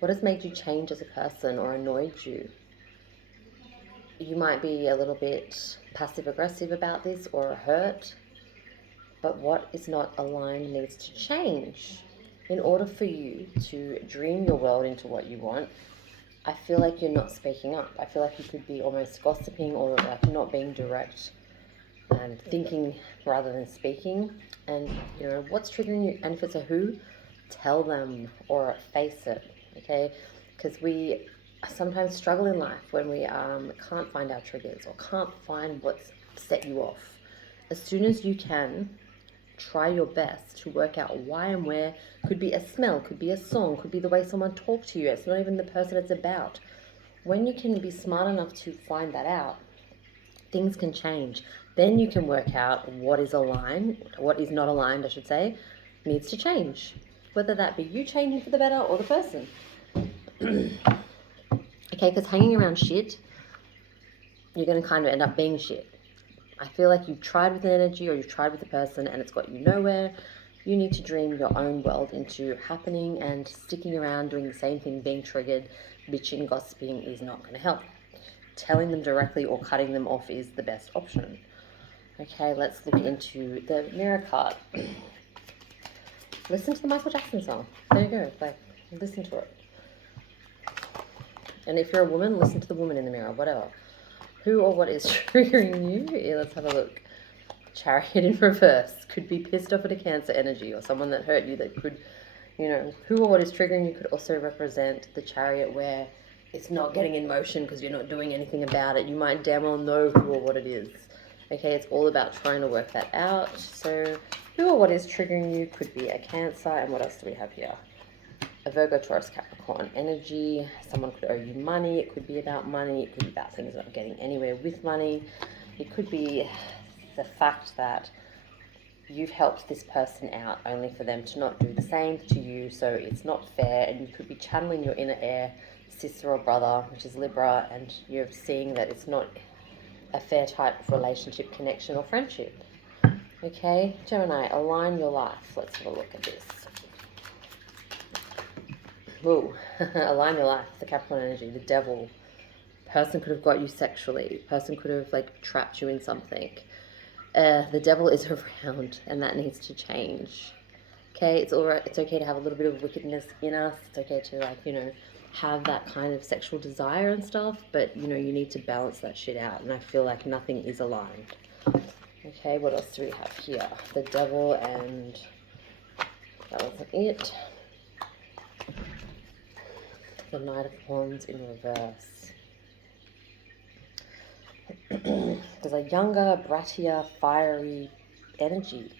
What has made you change as a person or annoyed you? You might be a little bit passive-aggressive about this or hurt, but what is not aligned needs to change. In order for you to dream your world into what you want, I feel like you're not speaking up. I feel like you could be almost gossiping or like not being direct and thinking rather than speaking. And, you know, what's triggering you? And if it's a who, tell them or face it, okay? Because we sometimes struggle in life when we can't find our triggers or can't find what's set you off. As soon as you can, try your best to work out why and where. Could be a smell, could be a song, could be the way someone talked to you. It's not even the person it's about. When you can be smart enough to find that out, things can change. Then you can work out what is aligned, what is not aligned, I should say, needs to change. Whether that be you changing for the better or the person. Okay, because hanging around shit, you're going to kind of end up being shit. I feel like you've tried with an energy or you've tried with a person and it's got you nowhere. You need to dream your own world into happening, and sticking around doing the same thing, being triggered, bitching, gossiping is not going to help. Telling them directly or cutting them off is the best option. Okay, let's look into the Mirror card. Listen to the Michael Jackson song. There you go. Like, listen to it. And if you're a woman, listen to the woman in the mirror, whatever. Who or what is triggering you? Yeah, let's have a look. Chariot in reverse. Could be pissed off at a Cancer energy or someone that hurt you that could, you know, who or what is triggering you could also represent the Chariot where it's not getting in motion because you're not doing anything about it. You might damn well know who or what it is. Okay, it's all about trying to work that out. So who or what is triggering you could be a Cancer. And what else do we have here? A Virgo, Taurus, Capricorn energy. Someone could owe you money. It could be about money. It could be about things not getting anywhere with money. It could be the fact that you've helped this person out only for them to not do the same to you, so it's not fair. And you could be channeling your inner air sister or brother, which is Libra, and you're seeing that it's not a fair type of relationship, connection, or friendship. Okay, Gemini, align your life. Let's have a look at this. Whoa, align your life, the Capricorn energy, the Devil. Person could have got you sexually. Person could have, like, trapped you in something. The Devil is around, and that needs to change. Okay, it's all right. It's okay to have a little bit of wickedness in us. It's okay to, like, you know, have that kind of sexual desire and stuff, but, you know, you need to balance that shit out, and I feel like nothing is aligned. Okay, what else do we have here? The Devil, and that wasn't it. The Knight of Wands in reverse. There's a younger, brattier, fiery energy.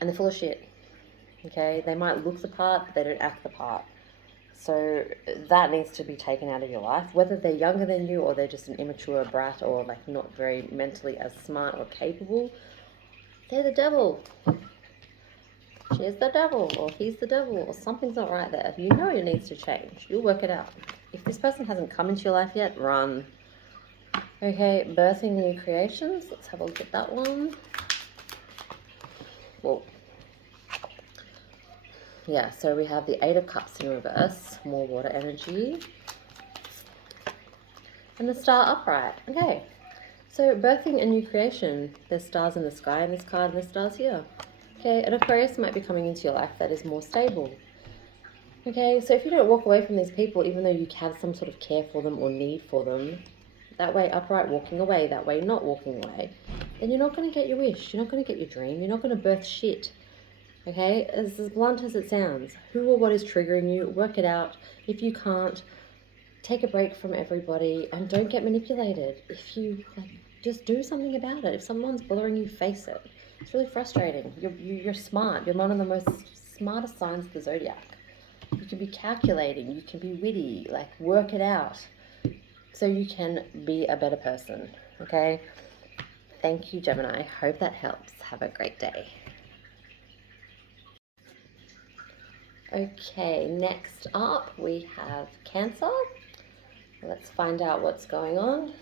And they're full of shit. Okay? They might look the part, but they don't act the part. So that needs to be taken out of your life. Whether they're younger than you or they're just an immature brat or, like, not very mentally as smart or capable, they're the devil. She's the devil, or he's the devil, or something's not right there. You know it needs to change. You'll work it out. If this person hasn't come into your life yet, run. Okay, birthing new creations. Let's have a look at that one. Well, yeah, so we have the Eight of Cups in reverse, more water energy, and the Star upright. Okay, so birthing a new creation. There's stars in the sky in this card, and the stars here. Okay, an Aquarius might be coming into your life that is more stable. Okay, so if you don't walk away from these people, even though you have some sort of care for them or need for them, that way upright walking away, that way not walking away, then you're not going to get your wish, you're not going to get your dream, you're not going to birth shit. Okay, as blunt as it sounds, who or what is triggering you, work it out. If you can't, take a break from everybody and don't get manipulated. If you just do something about it. If someone's bothering you, face it. It's really frustrating. You're smart. You're one of the most smartest signs of the zodiac. You can be calculating, you can be witty, like work it out so you can be a better person. Okay, thank you, Gemini. Hope that helps. Have a great day. Okay, next up we have Cancer. Let's find out what's going on.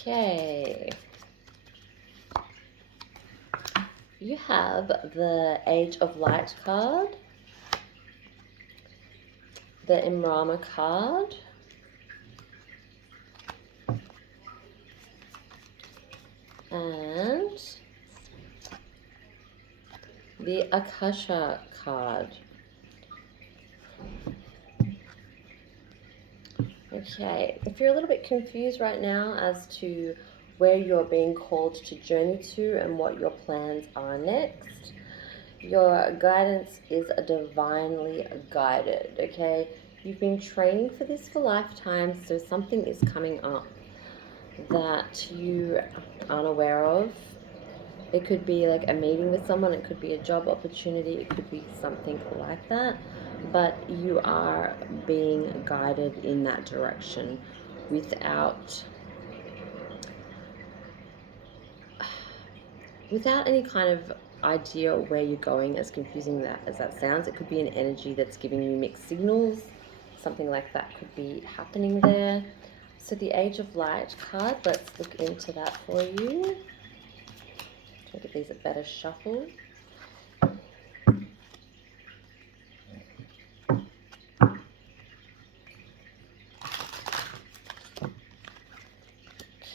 Okay. You have the Age of Light card, the Imrama card, and the Akasha card. Okay, if you're a little bit confused right now as to where you're being called to journey to and what your plans are next, your guidance is divinely guided, okay? You've been training for this for lifetimes, so something is coming up that you aren't aware of. It could be like a meeting with someone, it could be a job opportunity, it could be something like that, but you are being guided in that direction without any kind of idea where you're going, as confusing as that sounds. It could be an energy that's giving you mixed signals. Something like that could be happening there. So the Age of Light card, let's look into that for you. Try to give these a better shuffle.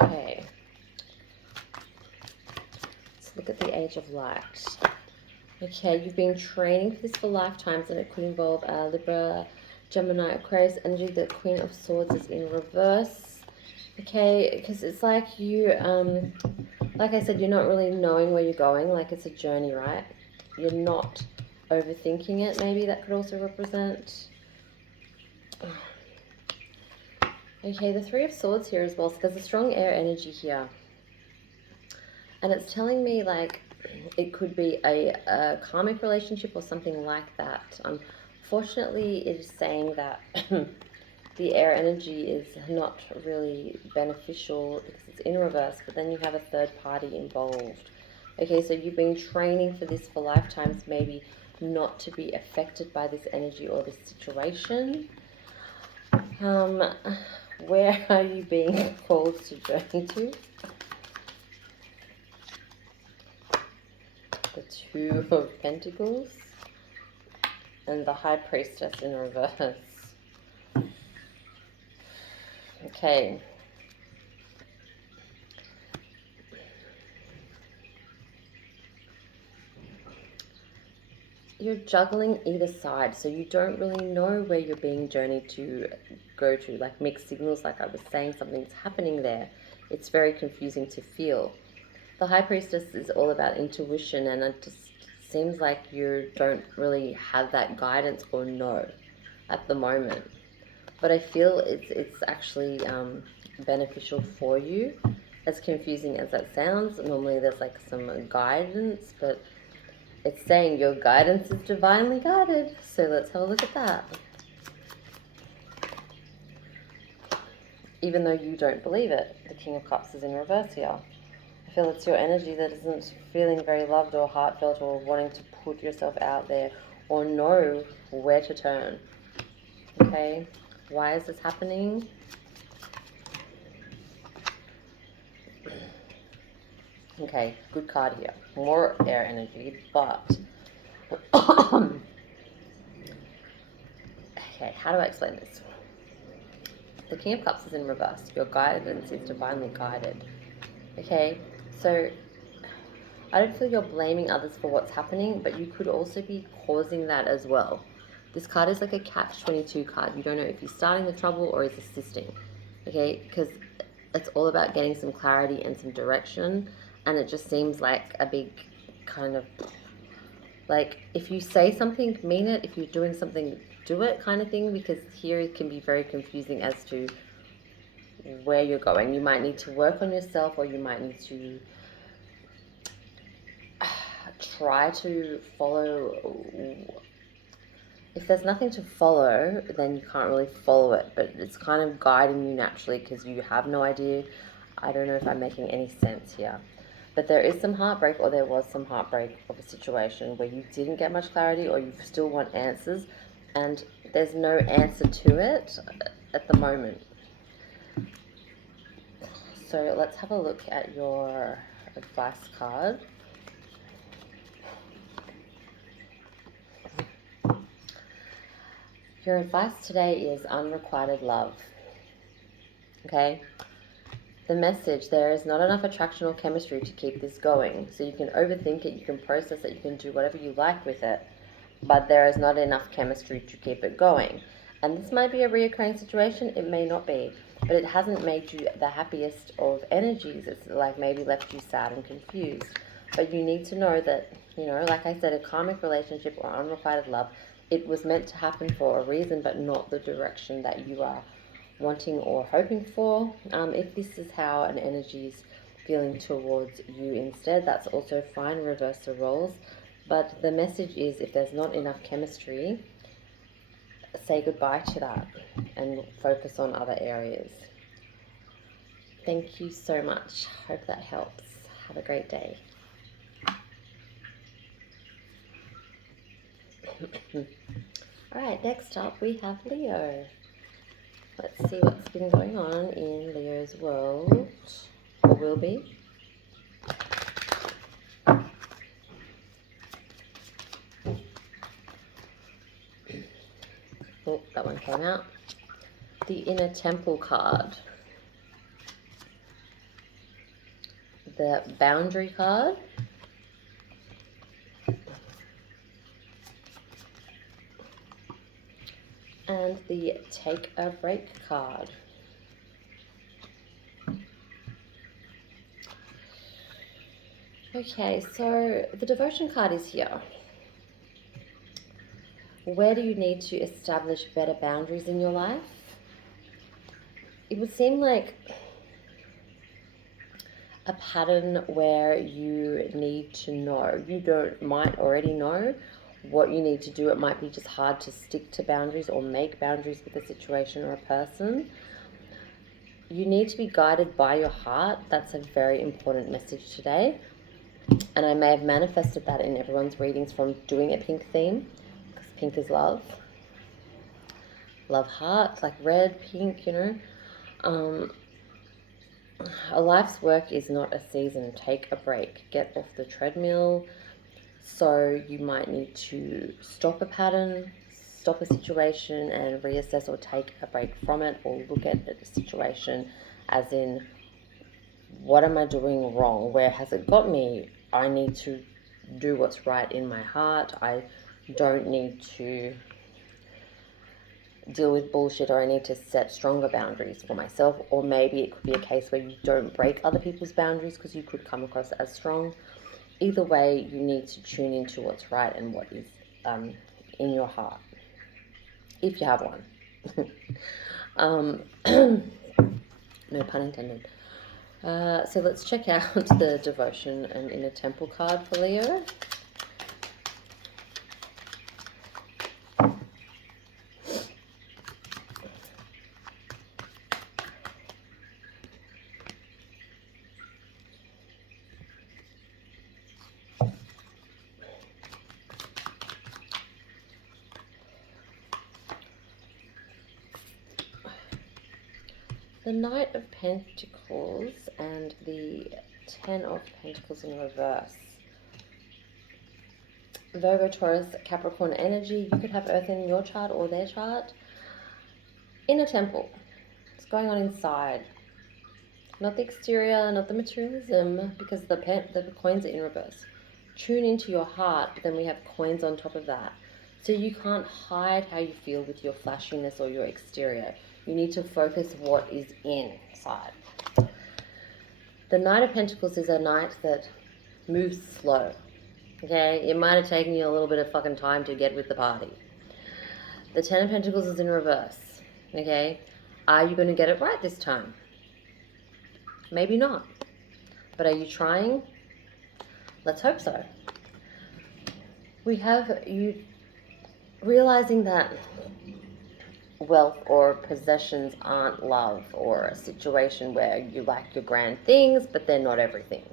Okay. Let's look at the Age of Light. Okay, you've been training for this for lifetimes, and it could involve Libra, Gemini, Aquarius energy. The Queen of Swords is in reverse. Okay, because it's like you, like I said, you're not really knowing where you're going. Like it's a journey, right? You're not overthinking it. Maybe that could also represent. Okay, the Three of Swords here as well. So there's a strong air energy here. And it's telling me like it could be a karmic relationship or something like that. Unfortunately, it is saying that the air energy is not really beneficial because it's in reverse, but then you have a third party involved. Okay, so you've been training for this for lifetimes, maybe not to be affected by this energy or this situation. Where are you being called to journey to? The Two of Pentacles and the High Priestess in reverse. Okay. You're juggling either side, so you don't really know where you're being journeyed to go to. Like mixed signals, like I was saying, something's happening there. It's very confusing to feel. The High Priestess is all about intuition, and it just seems like you don't really have that guidance or know at the moment. But I feel it's actually beneficial for you. As confusing as that sounds, normally there's like some guidance, but it's saying your guidance is divinely guided. So let's have a look at that. Even though you don't believe it, the King of Cups is in reverse here. I feel it's your energy that isn't feeling very loved or heartfelt or wanting to put yourself out there or know where to turn. Okay, why is this happening? Okay, good card here. More air energy, but okay, how do I explain this? The King of Cups is in reverse. Your guidance is divinely guided. Okay, so I don't feel you're blaming others for what's happening, but you could also be causing that as well. This card is like a catch-22 card. You don't know if he's starting the trouble or he's assisting. Okay, because it's all about getting some clarity and some direction, and it just seems like a big kind of like, if you say something, mean it. If you're doing something, do it kind of thing, because here it can be very confusing as to where you're going. You might need to work on yourself, or you might need to try to follow. If there's nothing to follow, then you can't really follow it, but it's kind of guiding you naturally because you have no idea. I don't know if I'm making any sense here. But there is some heartbreak, or there was some heartbreak of a situation where you didn't get much clarity, or you still want answers, and there's no answer to it at the moment. So let's have a look at your advice card. Your advice today is unrequited love. Okay? The message, there is not enough attraction or chemistry to keep this going. So you can overthink it, you can process it, you can do whatever you like with it, but there is not enough chemistry to keep it going. And this might be a reoccurring situation, it may not be, but it hasn't made you the happiest of energies. It's like maybe left you sad and confused. But you need to know that, you know, like I said, a karmic relationship or unrequited love, it was meant to happen for a reason, but not the direction that you are wanting or hoping for. If this is how an energy is feeling towards you instead, that's also fine. Reverse the roles. But the message is, if there's not enough chemistry, say goodbye to that and focus on other areas. Thank you so much. Hope that helps. Have a great day. All right, next up we have Leo. Let's see what's been going on in Leo's world, or will be. Oh, that one came out. The Inner Temple card. The Boundary card. And the Take a Break card. Okay, so the Devotion card is here. Where do you need to establish better boundaries in your life? It would seem like a pattern where you need to know. Might already know what you need to do. It might be just hard to stick to boundaries or make boundaries with a situation or a person. You need to be guided by your heart. That's a very important message today. And I may have manifested that in everyone's readings from doing a pink theme, because pink is love. Love heart, like red, pink, you know. A life's work is not a season. Take a break. Get off the treadmill. So you might need to stop a pattern, stop a situation and reassess, or take a break from it, or look at the situation as in, what am I doing wrong? Where has it got me? I need to do what's right in my heart. I don't need to deal with bullshit, or I need to set stronger boundaries for myself. Or maybe it could be a case where you don't break other people's boundaries because you could come across as strong. Either way, you need to tune into what's right and what is in your heart, if you have one. No pun intended. So let's check out the Devotion and Inner Temple card for Leo. The Knight of Pentacles and the Ten of Pentacles in reverse. Virgo, Taurus, Capricorn energy. You could have Earth in your chart or their chart. In a temple. What's going on inside? Not the exterior, not the materialism, because the coins are in reverse. Tune into your heart, but then we have coins on top of that. So you can't hide how you feel with your flashiness or your exterior. You need to focus what is inside. The Knight of Pentacles is a knight that moves slow. Okay, it might have taken you a little bit of fucking time to get with the party. The Ten of Pentacles is in reverse. Okay, are you going to get it right this time? Maybe not. But are you trying? Let's hope so. We have you realizing that wealth or possessions aren't love, or a situation where you like your grand things, but they're not everything.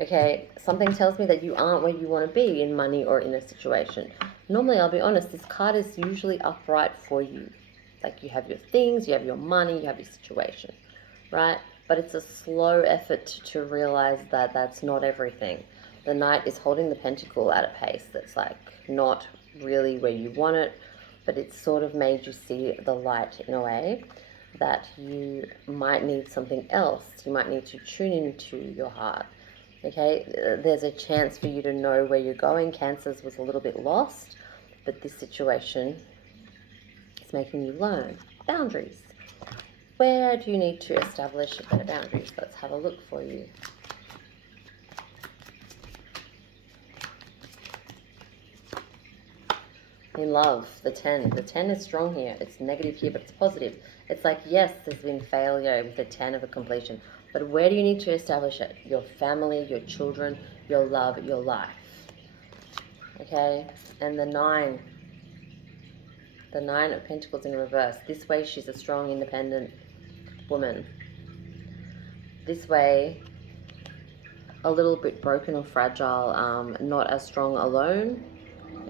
Okay, something tells me that you aren't where you want to be in money or in a situation. Normally, I'll be honest, this card is usually upright for you. Like you have your things, you have your money, you have your situation, right? But it's a slow effort to realize that that's not everything. The Knight is holding the Pentacle at a pace that's like not really where you want it, but it's sort of made you see the light in a way that you might need something else. You might need to tune into your heart. Okay, there's a chance for you to know where you're going. Cancer's was a little bit lost, but this situation is making you learn boundaries. Where do you need to establish better boundaries? Let's have a look for you. In love, the 10. The 10 is strong here. It's negative here, but it's positive. It's like, yes, there's been failure with the 10 of a completion. But where do you need to establish it? Your family, your children, your love, your life. Okay? And the 9. The 9 of Pentacles in reverse. This way, she's a strong, independent woman. This way, a little bit broken or fragile, not as strong alone.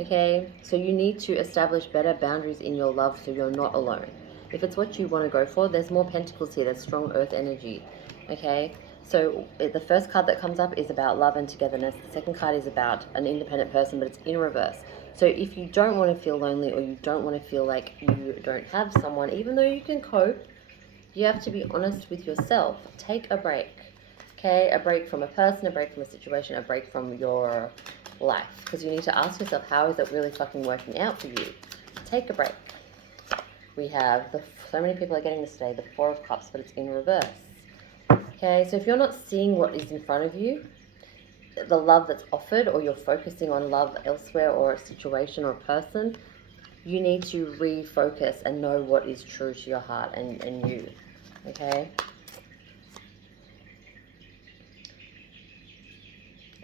Okay? So you need to establish better boundaries in your love so you're not alone. If it's what you want to go for, there's more pentacles here. There's strong earth energy. Okay, so the first card that comes up is about love and togetherness. The second card is about an independent person, but it's in reverse. So if you don't want to feel lonely, or you don't want to feel like you don't have someone, even though you can cope, you have to be honest with yourself. Take a break. Okay, a break from a person, a break from a situation, a break from your life. Because you need to ask yourself, how is it really fucking working out for you? Take a break. We have, so many people are getting this today, the Four of Cups, but it's in reverse. Okay, so if you're not seeing what is in front of you, the love that's offered, or you're focusing on love elsewhere or a situation or a person, you need to refocus and know what is true to your heart and you. Okay?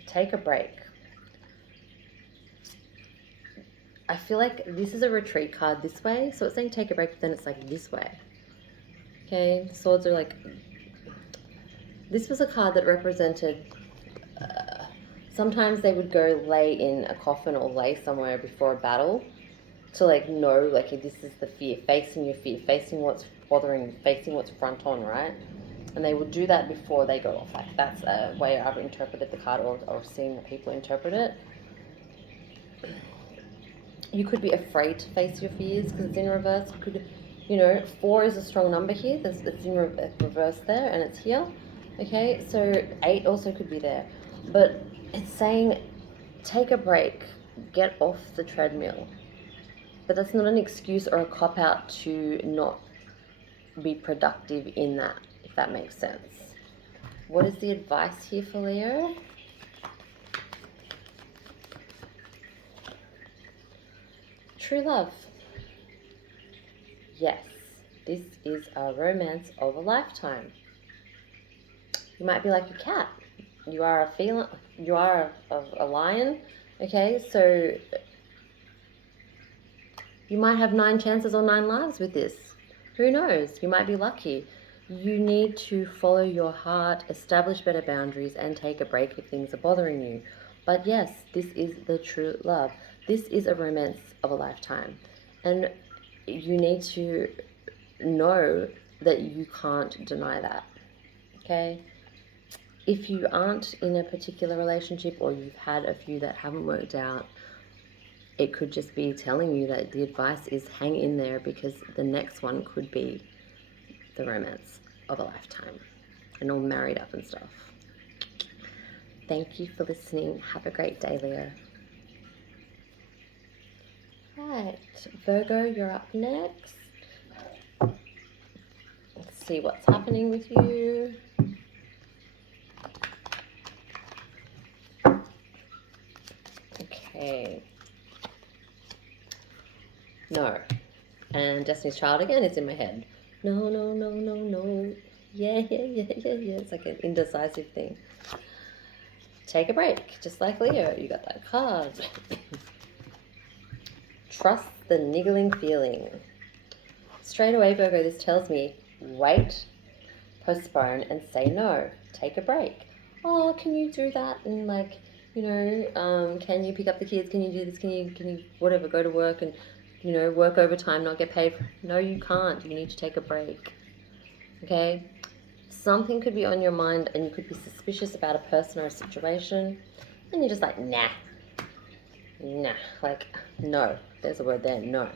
Take a break. I feel like this is a retreat card this way, so it's saying take a break, but then it's like this way. Okay, swords are like, this was a card that represented, sometimes they would go lay in a coffin or lay somewhere before a battle to like know, like, this is the fear, facing your fear, facing what's bothering you, facing what's front on, right? And they would do that before they go off. Like, that's a way I've interpreted the card, or seen people interpret it. You could be afraid to face your fears because it's in reverse. You could, you know, 4 is a strong number here. It's in reverse there, and it's here. Okay, so 8 also could be there. But it's saying take a break, get off the treadmill. But that's not an excuse or a cop-out to not be productive in that, if that makes sense. What is the advice here for Leo? True love. Yes, this is a romance of a lifetime. You might be like a cat. You are a feline. You are a lion. Okay, so you might have 9 chances or 9 lives with this. Who knows? You might be lucky. You need to follow your heart, establish better boundaries, and take a break if things are bothering you. But yes, this is the true love. This is a romance of a lifetime. And you need to know that you can't deny that, okay? If you aren't in a particular relationship, or you've had a few that haven't worked out, it could just be telling you that the advice is hang in there, because the next one could be the romance of a lifetime and all married up and stuff. Thank you for listening. Have a great day, Leo. Right, Virgo, you're up next. Let's see what's happening with you. Okay. No. And Destiny's Child again is in my head. No, no, no, no, no. Yeah, yeah, yeah, yeah, yeah. It's like an indecisive thing. Take a break, just like Leo. You got that card. Trust the niggling feeling. Straight away, Virgo, this tells me wait, postpone, and say no. Take a break. Oh, can you do that? And like, you know, can you pick up the kids? Can you do this? Can you whatever, go to work and, you know, work overtime, not get paid? No, you can't. You need to take a break. Okay? Something could be on your mind and you could be suspicious about a person or a situation, and you're just like, nah, like, no. There's a word there, no.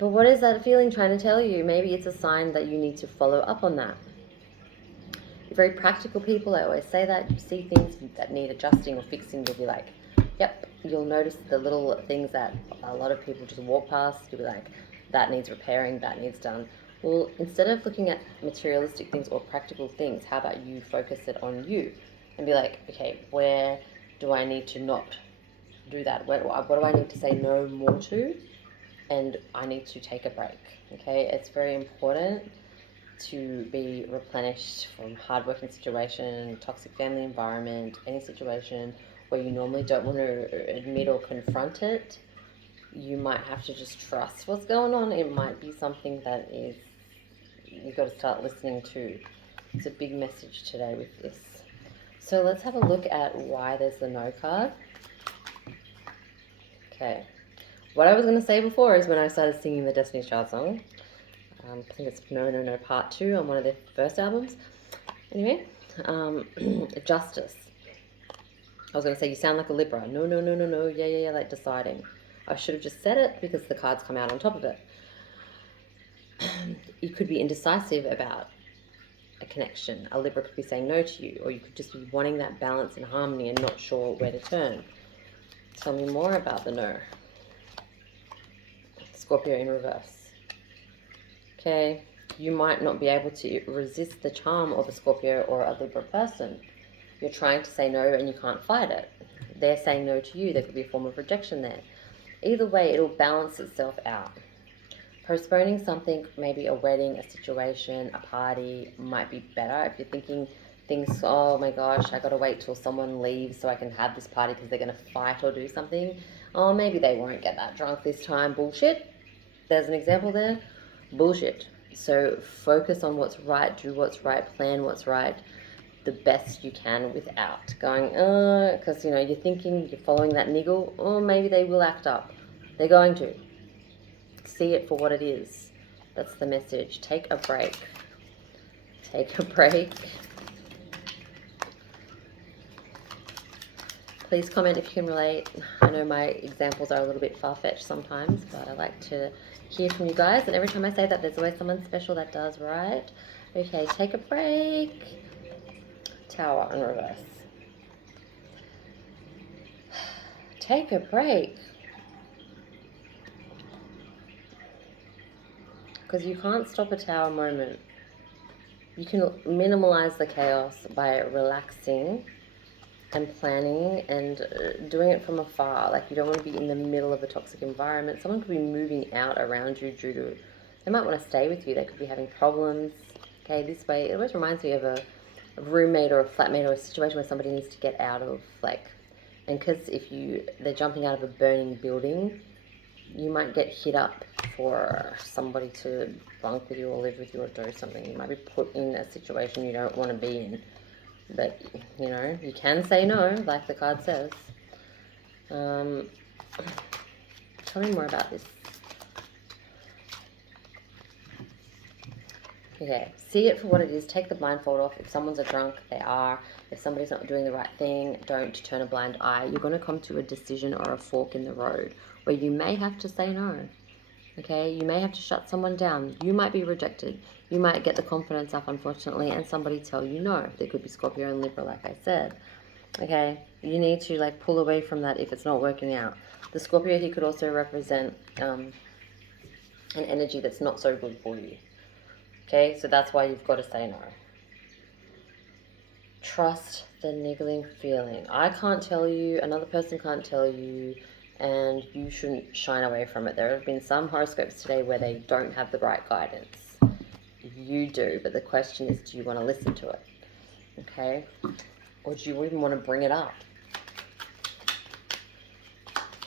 But what is that feeling trying to tell you? Maybe it's a sign that you need to follow up on that. You're very practical people. I always say that. You see things that need adjusting or fixing, you'll be like, yep. You'll notice the little things that a lot of people just walk past. You'll be like, that needs repairing, that needs done. Well, instead of looking at materialistic things or practical things, how about you focus it on you and be like, okay, where do I need to not do that? What do I need to say no more to? And I need to take a break. Okay, it's very important to be replenished from hard-working situation, toxic family environment, any situation where you normally don't want to admit or confront it. You might have to just trust what's going on. It might be something that is you've got to start listening to. It's a big message today with this. So let's have a look at why there's the no card. Okay. What I was going to say before is when I started singing the Destiny's Child song, I think it's No No No Part 2 on one of their first albums. Anyway, justice. I was going to say, you sound like a Libra. No, no, no, no, no. Yeah, yeah, yeah, like deciding. I should have just said it because the cards come out on top of it. You could be indecisive about a connection. A Libra could be saying no to you, or you could just be wanting that balance and harmony and not sure where to turn. Tell me more about the no. Scorpio in reverse. Okay, you might not be able to resist the charm of a Scorpio or a Libra person. You're trying to say no and you can't fight it. They're saying no to you. There could be a form of rejection there. Either way, it'll balance itself out. Postponing something, maybe a wedding, a situation, a party, might be better. If you're thinking things, oh my gosh, I gotta wait till someone leaves so I can have this party because they're gonna fight or do something. Oh, maybe they won't get that drunk this time. Bullshit. There's an example there. Bullshit. So focus on what's right, do what's right, plan what's right the best you can without going, because, you know, you're thinking, you're following that niggle, or maybe they will act up. They're going to. See it for what it is. That's the message. Take a break. Take a break. Please comment if you can relate. I know my examples are a little bit far-fetched sometimes, but I like to hear from you guys. And every time I say that, there's always someone special that does, right? Okay, take a break. Tower in reverse. Take a break. Because you can't stop a tower moment. You can minimize the chaos by relaxing and planning and doing it from afar. Like, you don't want to be in the middle of a toxic environment. Someone could be moving out around you due to, they might want to stay with you. They could be having problems. Okay, this way, it always reminds me of a roommate or a flatmate or a situation where somebody needs to get out of, like, and because they're jumping out of a burning building, you might get hit up for somebody to bunk with you or live with you or do something. You might be put in a situation you don't want to be in. But, you know, you can say no, like the card says. Tell me more about this. Okay, see it for what it is. Take the blindfold off. If someone's a drunk, they are. If somebody's not doing the right thing, don't turn a blind eye. You're going to come to a decision or a fork in the road where you may have to say no. Okay, you may have to shut someone down. You might be rejected. You might get the confidence up, unfortunately, and somebody tell you no. There could be Scorpio and Libra, like I said. Okay, you need to like pull away from that if it's not working out. The Scorpio here could also represent an energy that's not so good for you. Okay, so that's why you've got to say no. Trust the niggling feeling. I can't tell you, another person can't tell you, and you shouldn't shine away from it. There have been some horoscopes today where they don't have the right guidance. You do, but the question is, do you want to listen to it? Okay? Or do you even want to bring it up?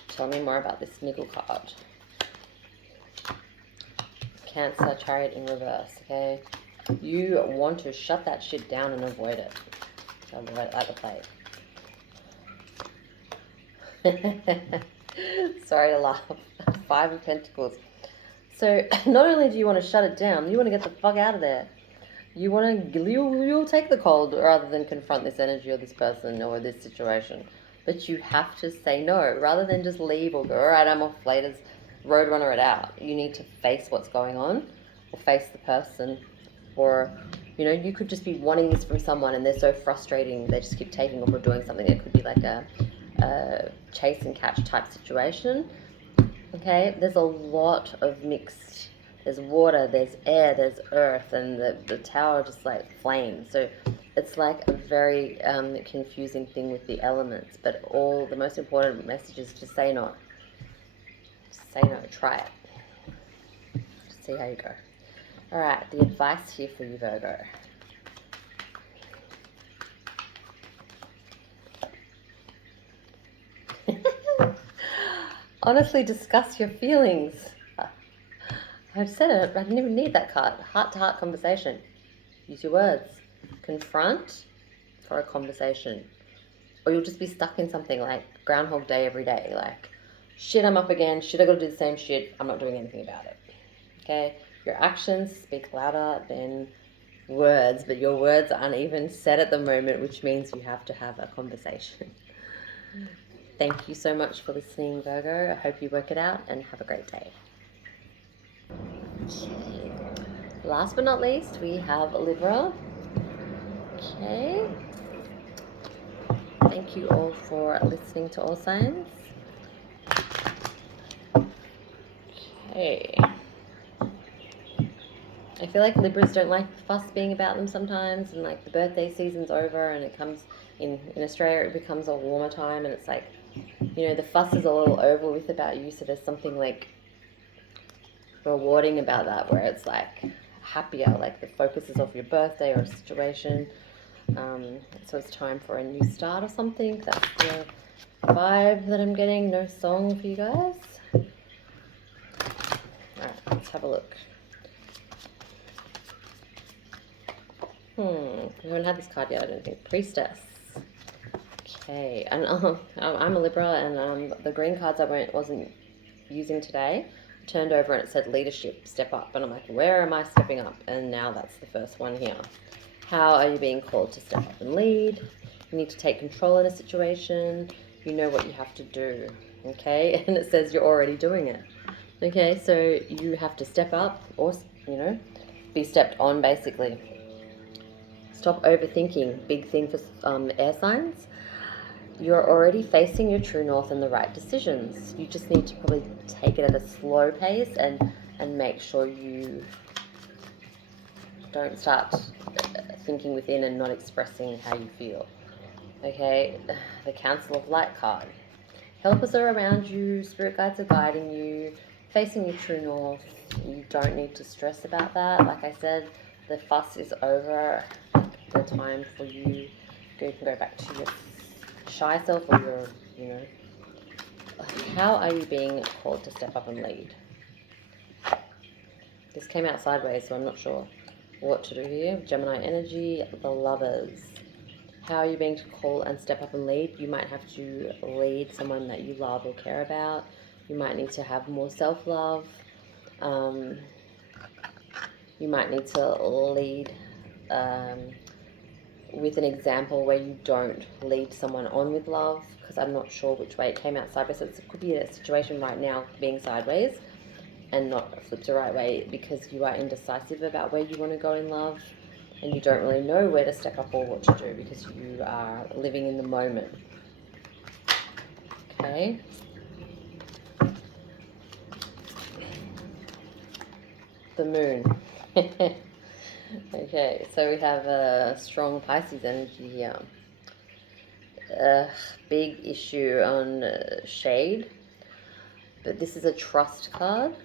Tell me more about this niggle card. Cancer, Chariot in reverse, okay? You want to shut that shit down and avoid it. Avoid it like the plague. Sorry to laugh. 5 of Pentacles. So, not only do you want to shut it down, you want to get the fuck out of there. You want to, you'll take the cold rather than confront this energy or this person or this situation. But you have to say no, rather than just leave or go, all right, I'm off, later, roadrunner it out. You need to face what's going on, or face the person, or, you know, you could just be wanting this from someone and they're so frustrating, they just keep taking off or doing something. It could be like a chase and catch type situation. Okay, there's a lot of mixed, there's water, there's air, there's earth, and the tower just like flames. So it's like a very confusing thing with the elements, but the most important message is to say no. Just say no, try it. Just see how you go. All right, the advice here for you, Virgo. Honestly, discuss your feelings. I've said it, I didn't even need that card. Heart-to-heart conversation. Use your words. Confront for a conversation. Or you'll just be stuck in something like Groundhog Day every day. Like, shit, I'm up again. Shit, I gotta do the same shit. I'm not doing anything about it. Okay? Your actions speak louder than words, but your words aren't even said at the moment, which means you have to have a conversation. Thank you so much for listening, Virgo. I hope you work it out and have a great day. Okay. Last but not least, we have Libra. Okay. Thank you all for listening to All Signs. Okay. I feel like Libras don't like fuss being about them sometimes, and like the birthday season's over and it comes in Australia, it becomes a warmer time, and it's like, you know, the fuss is a little over with about you, so there's something like rewarding about that, where it's like happier, like the focus is off your birthday or a situation. So it's time for a new start or something. That's the vibe that I'm getting. No song for you guys. Alright, let's have a look. We haven't had this card yet, I don't think. Priestess. Okay, and I'm a Libra, and the green cards I wasn't using today, I turned over and it said leadership, step up, and I'm like, where am I stepping up? And now that's the first one here. How are you being called to step up and lead? You need to take control in a situation. You know what you have to do, okay? And it says you're already doing it, okay? So you have to step up, or, you know, be stepped on, basically. Stop overthinking. Big thing for air signs. You're already facing your true north and the right decisions. You just need to probably take it at a slow pace and make sure you don't start thinking within and not expressing how you feel. Okay, the Council of Light card. Helpers are around you, spirit guides are guiding you, facing your true north. You don't need to stress about that. Like I said, the fuss is over. The time for you to go back to your shy self, or your, you know, how are you being called to step up and lead? This came out sideways, so I'm not sure what to do here. Gemini energy, the Lovers. How are you being called and step up and lead? You might have to lead someone that you love or care about. You might need to have more self-love. You might need to lead with an example where you don't lead someone on with love, because I'm not sure which way it came out sideways. So it could be a situation right now being sideways and not flipped the right way because you are indecisive about where you want to go in love and you don't really know where to step up or what to do because you are living in the moment. Okay. The moon. Okay, so we have a strong Pisces energy here. A big issue on shade, but this is a trust card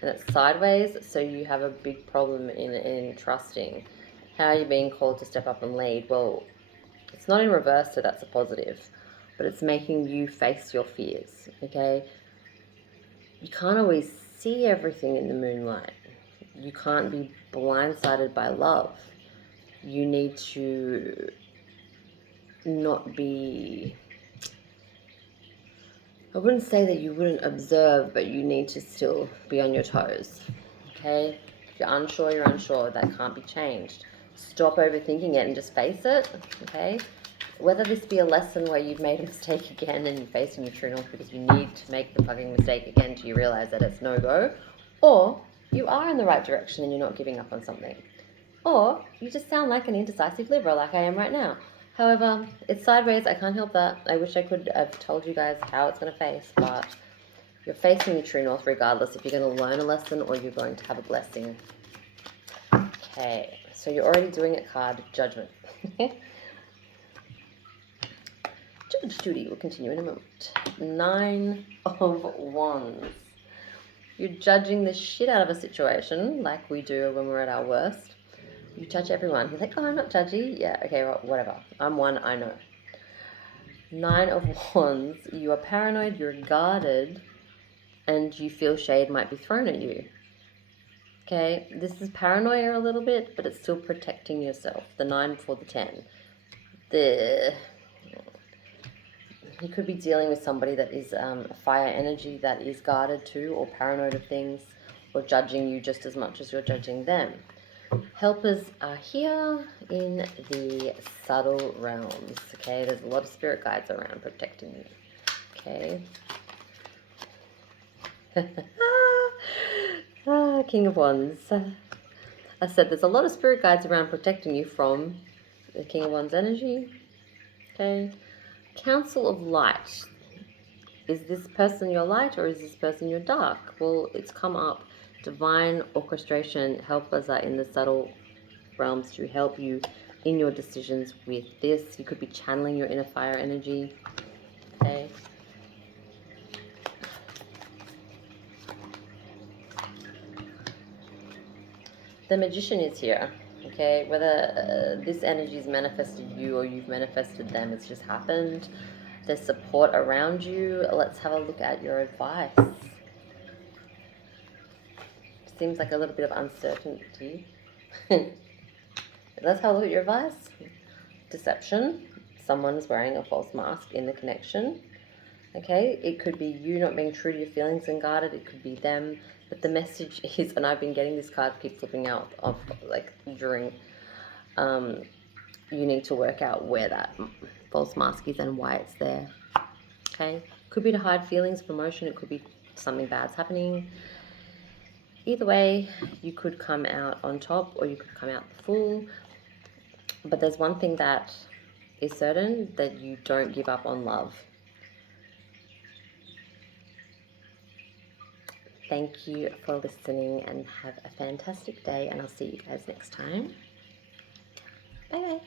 and it's sideways, so you have a big problem in trusting. How are you being called to step up and lead? Well, it's not in reverse, so that's a positive, but it's making you face your fears. Okay, you can't always see everything in the moonlight. You can't be blindsided by love. You need to not be, I wouldn't say that you wouldn't observe, but you need to still be on your toes. Okay? If you're unsure, you're unsure. That can't be changed. Stop overthinking it and just face it. Okay? Whether this be a lesson where you've made a mistake again and you're facing your true north because you need to make the fucking mistake again till you realize that it's no go, or you are in the right direction and you're not giving up on something, or you just sound like an indecisive Libra like I am right now. However, it's sideways. I can't help that. I wish I could have told you guys how it's going to face, but you're facing the true north regardless if you're going to learn a lesson or you're going to have a blessing. Okay, so you're already doing it, card Judgment. Judge Judy will continue in a moment. 9 of Wands. You're judging the shit out of a situation like we do when we're at our worst. You judge everyone. You're like, oh, I'm not judgy. Yeah, okay, well, whatever. I'm one, I know. 9 of Wands. You are paranoid, you're guarded, and you feel shade might be thrown at you. Okay, this is paranoia a little bit, but it's still protecting yourself. The 9 before the 10. You could be dealing with somebody that is fire energy that is guarded too, or paranoid of things, or judging you just as much as you're judging them. Helpers are here in the subtle realms. Okay, there's a lot of spirit guides around protecting you. Okay. King of Wands. I said there's a lot of spirit guides around protecting you from the King of Wands energy. Okay. Council of Light. Is this person your light or is this person your dark? Well, it's come up. Divine orchestration. Helpers are in the subtle realms to help you in your decisions with this. You could be channeling your inner fire energy. Okay. The Magician is here. Okay, whether this energy is manifested you or you've manifested them, it's just happened. There's support around you. Let's have a look at your advice. Seems like a little bit of uncertainty. Let's have a look at your advice. Deception. Someone's wearing a false mask in the connection. Okay, it could be you not being true to your feelings and guarded. It could be them. But the message is, and I've been getting this card keep flipping out of like during, you need to work out where that false mask is and why it's there. Okay, could be to hide feelings of emotion. It could be something bad's happening. Either way, you could come out on top or you could come out the fool. But there's one thing that is certain, that you don't give up on love. Thank you for listening and have a fantastic day, and I'll see you guys next time. Bye bye.